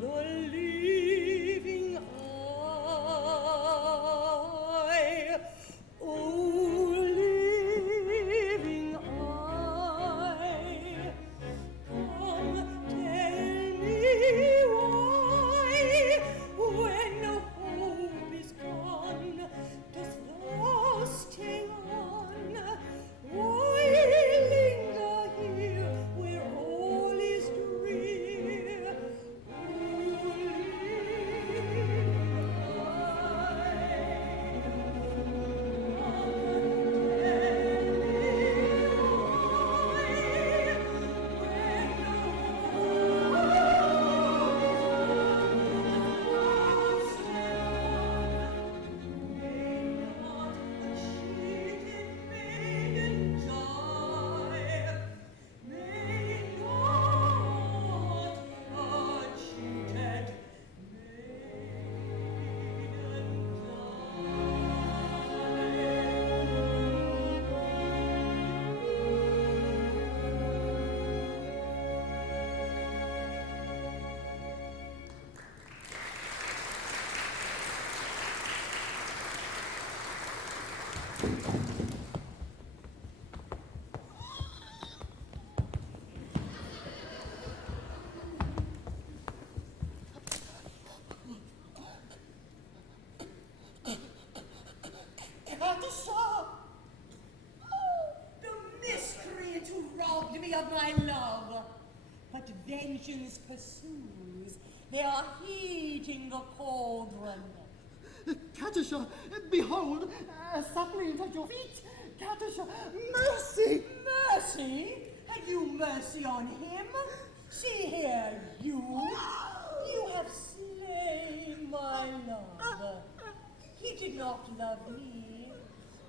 the living eye. Oh, living eye, come tell me why, when no hope is gone, dost thou stay on? Why linger here where all is drear? Oh, the miscreant who robbed me of my love. But vengeance pursues. They are heating the cauldron. Katusha, behold, a suppliant at your feet. Katusha, mercy! Mercy? Had you mercy on him? See here, you. You have slain my love. He did not love me,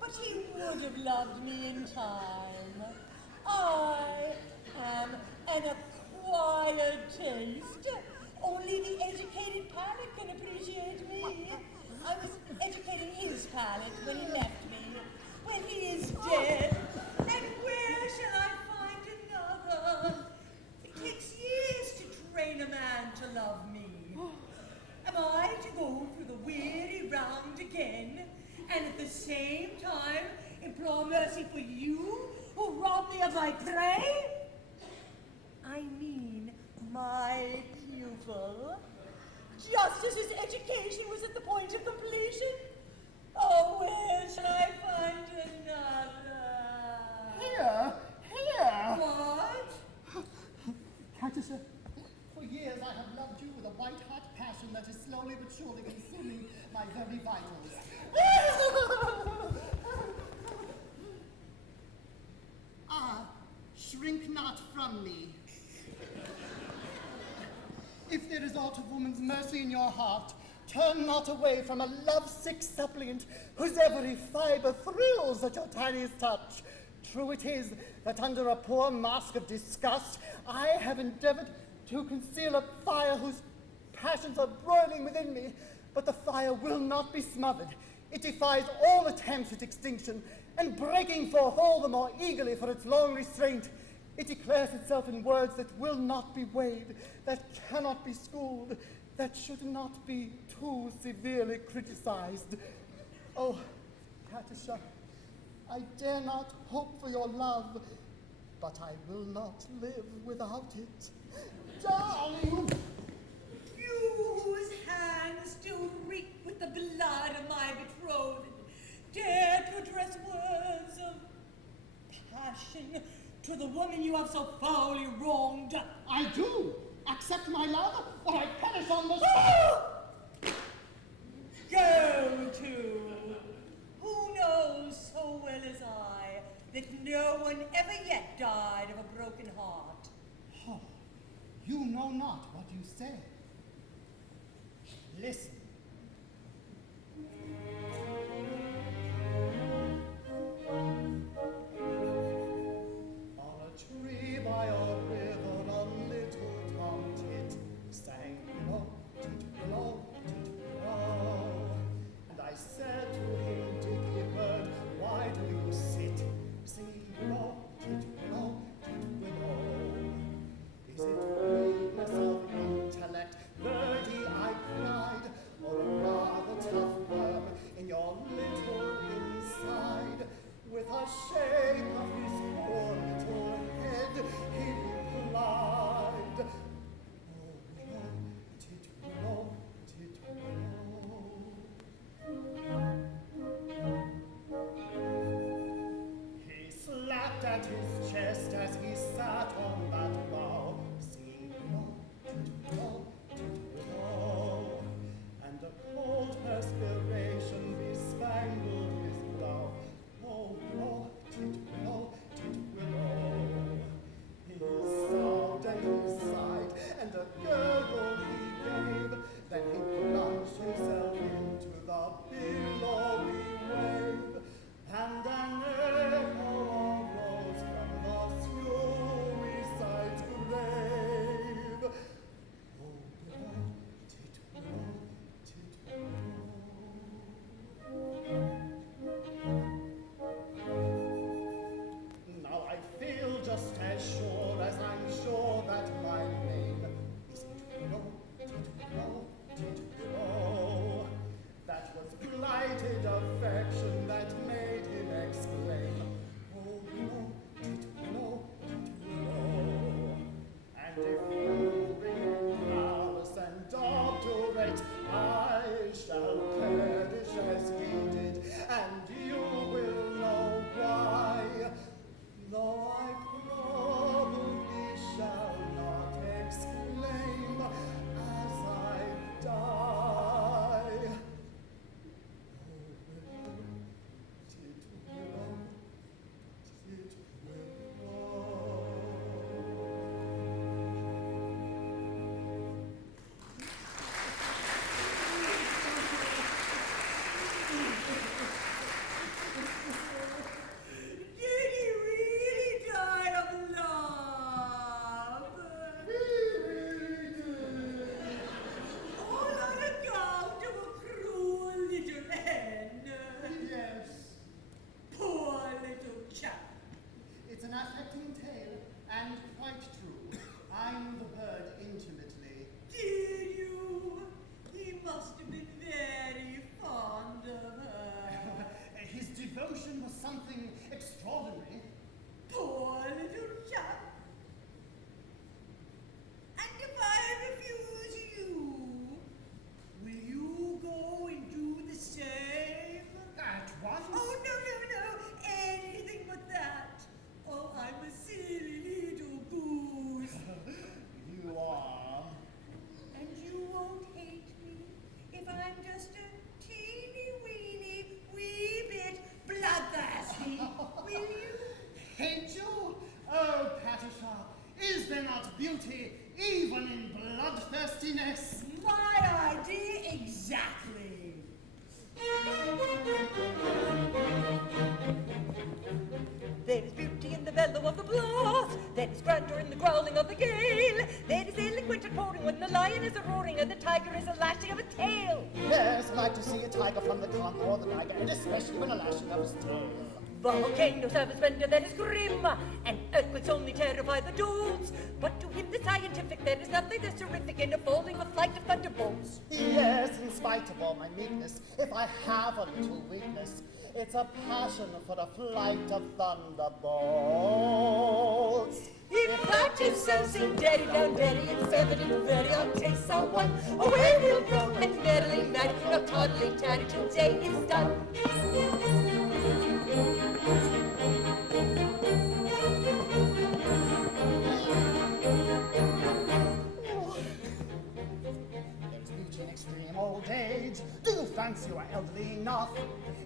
but he would have loved me in time. I am an acquired taste. Only the educated palate can appreciate me. I was educating his palate when he left me. When he is dead, and where shall I find another? It takes years again, and at the same time implore mercy for you who robbed me of my prey? I mean, my pupil. Just as his education was at the point of completion. Oh, where shall I find another? Here. What? Countess, for years I have loved you with a white-hot passion that is slowly but surely consuming my very vitals. Shrink not from me. If there is aught of woman's mercy in your heart, turn not away from a lovesick suppliant whose every fibre thrills at your tiniest touch. True it is that under a poor mask of disgust, I have endeavored to conceal a fire whose passions are broiling within me, but the fire will not be smothered. It defies all attempts at extinction, and breaking forth all the more eagerly for its long restraint, it declares itself in words that will not be weighed, that cannot be schooled, that should not be too severely criticized. Oh, Katisha, I dare not hope for your love, but I will not live without it. Down! You whose hands still reek with the blood of my betrothed, dare to address words of passion to the woman you have so foully wronged. I do! Accept my love, or I perish on this... Go to! Who knows so well as I that no one ever yet died of a broken heart? Oh, you know not what you say. Listen. On a tree by a river, a little tomtit sang willow, tit willow, tit willow. And I said to him, Dicky bird, why do you sit singing willow, tit willow, tit willow? Is it weakness of intellect, birdie, I cried, is a roaring and the tiger is a lashing of a tail. Yes, like to see a tiger from the Congo or the Niger, and especially when a lashing of his tail. Volcanoes have a splendor that is grim, and earthquakes only terrify the dolts. But to him, the scientific, there is nothing that's terrific in a falling a flight of thunderbolts. Yes, in spite of all my meekness, if I have a little weakness, it's a passion for the flight of thunderbolts. If that is so, sing daddy down daddy, it's evident very I'll take someone. Away we'll go and merrily mad, no toddly tatty till day is done. There's beauty in extreme old age. Do you fancy you are elderly enough?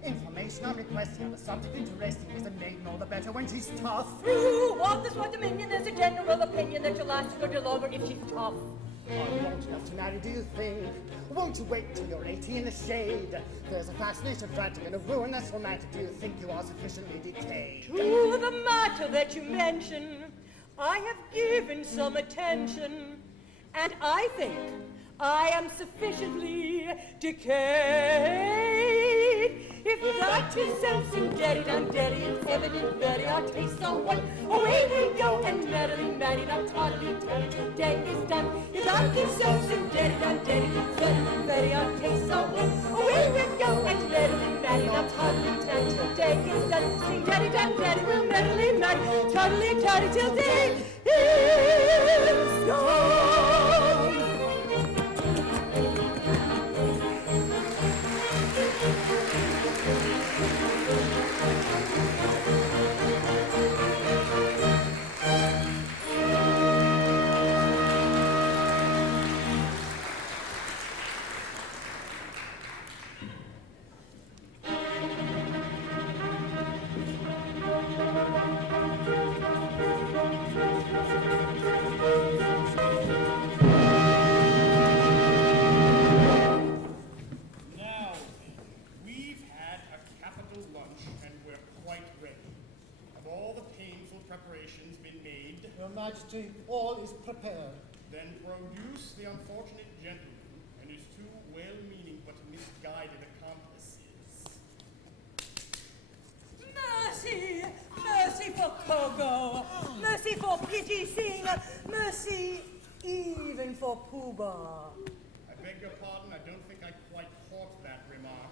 Information I'm requesting on the subject interesting is the maiden all the better when she's tough. Through all this one dominion, there's a general opinion that she'll last a good deal longer if she's tough. Are you old enough to marry, do you think? Won't you wait till you're 80 in the shade? There's a fascination tragic and a ruin that's romantic. Do you think you are sufficiently decayed? To the matter that you mention, I have given some attention, and I think I am sufficiently decayed. If that is so, sing daddy down daddy, it's evident very our taste someone. Away we go and merrily married, our toddly tatty till day is done. If that is so, sing daddy down daddy, it's evident very our taste someone. Away we go and merrily married, our toddly tatty till day is done. Sing daddy down daddy, we'll merrily marry, toddly tatty till day is done. Now, we've had a capital lunch and we're quite ready. Have all the painful preparations been made? Your Majesty, all is prepared. Then produce the unfortunate gentleman and his two well-meaning but misguided accomplices. Mercy! Mercy for Kogo! Mercy for Pidgey Sing! Mercy even for Pooh-Bah! I beg your pardon, I don't think I quite caught that remark.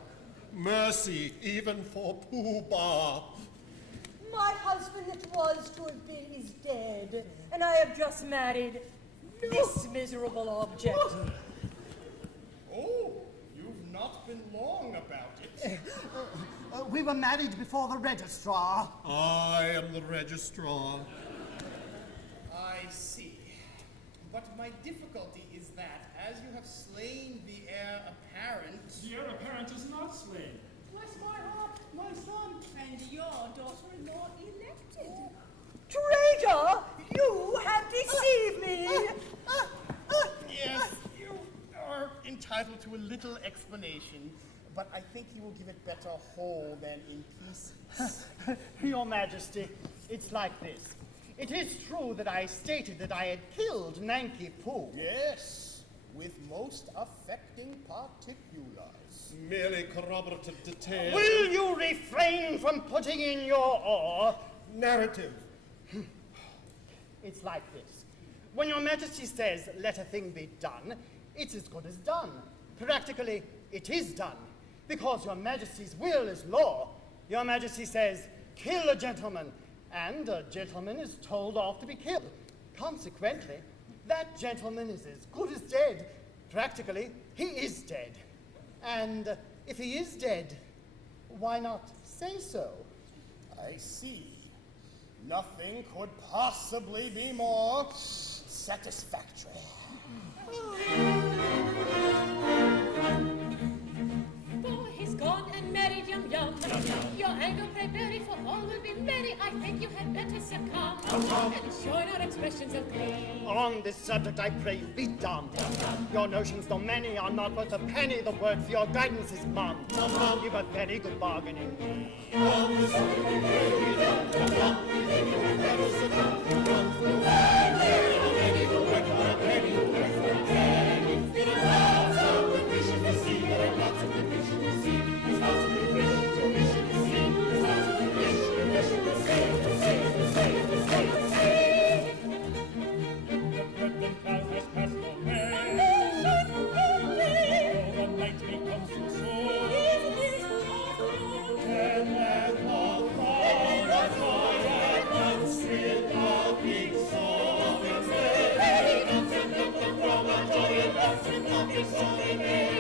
Mercy, even for Pooh-Bah. My husband that was to have been is dead, and I have just married this miserable object. Oh, you've not been long about it. We were married before the registrar. I am the registrar. I see. But my difficulty is that, as you have slain the heir apparent... The heir apparent is not slain. Bless my heart, my son, and your daughter-in-law elected. Traitor! You have deceived me! Yes, you are entitled to a little explanation, but I think you will give it better whole than in pieces. Your Majesty, it's like this. It is true that I stated that I had killed Nanky Pooh. Yes, with most affecting particulars. Merely corroborative detail. Will you refrain from putting in your oar? Narrative. It's like this. When Your Majesty says, let a thing be done, it's as good as done. Practically, it is done. Because Your Majesty's will is law. Your Majesty says, kill a gentleman, and a gentleman is told off to be killed. Consequently, that gentleman is as good as dead. Practically, he is dead. And if he is dead, why not say so? I see. Nothing could possibly be more satisfactory. For he's gone and married young. Your anger pray bury, for all will be merry. I think you had better succumb and join our expressions of pain. On this subject, I pray you be dumb. Your notions, though many, are not worth a penny. The word for your guidance is mum. You've a very good bargain in me. comes to soul. And let the throne of joy and love sweet love be so. It's made, and let the throne of joy and love sweet love be so.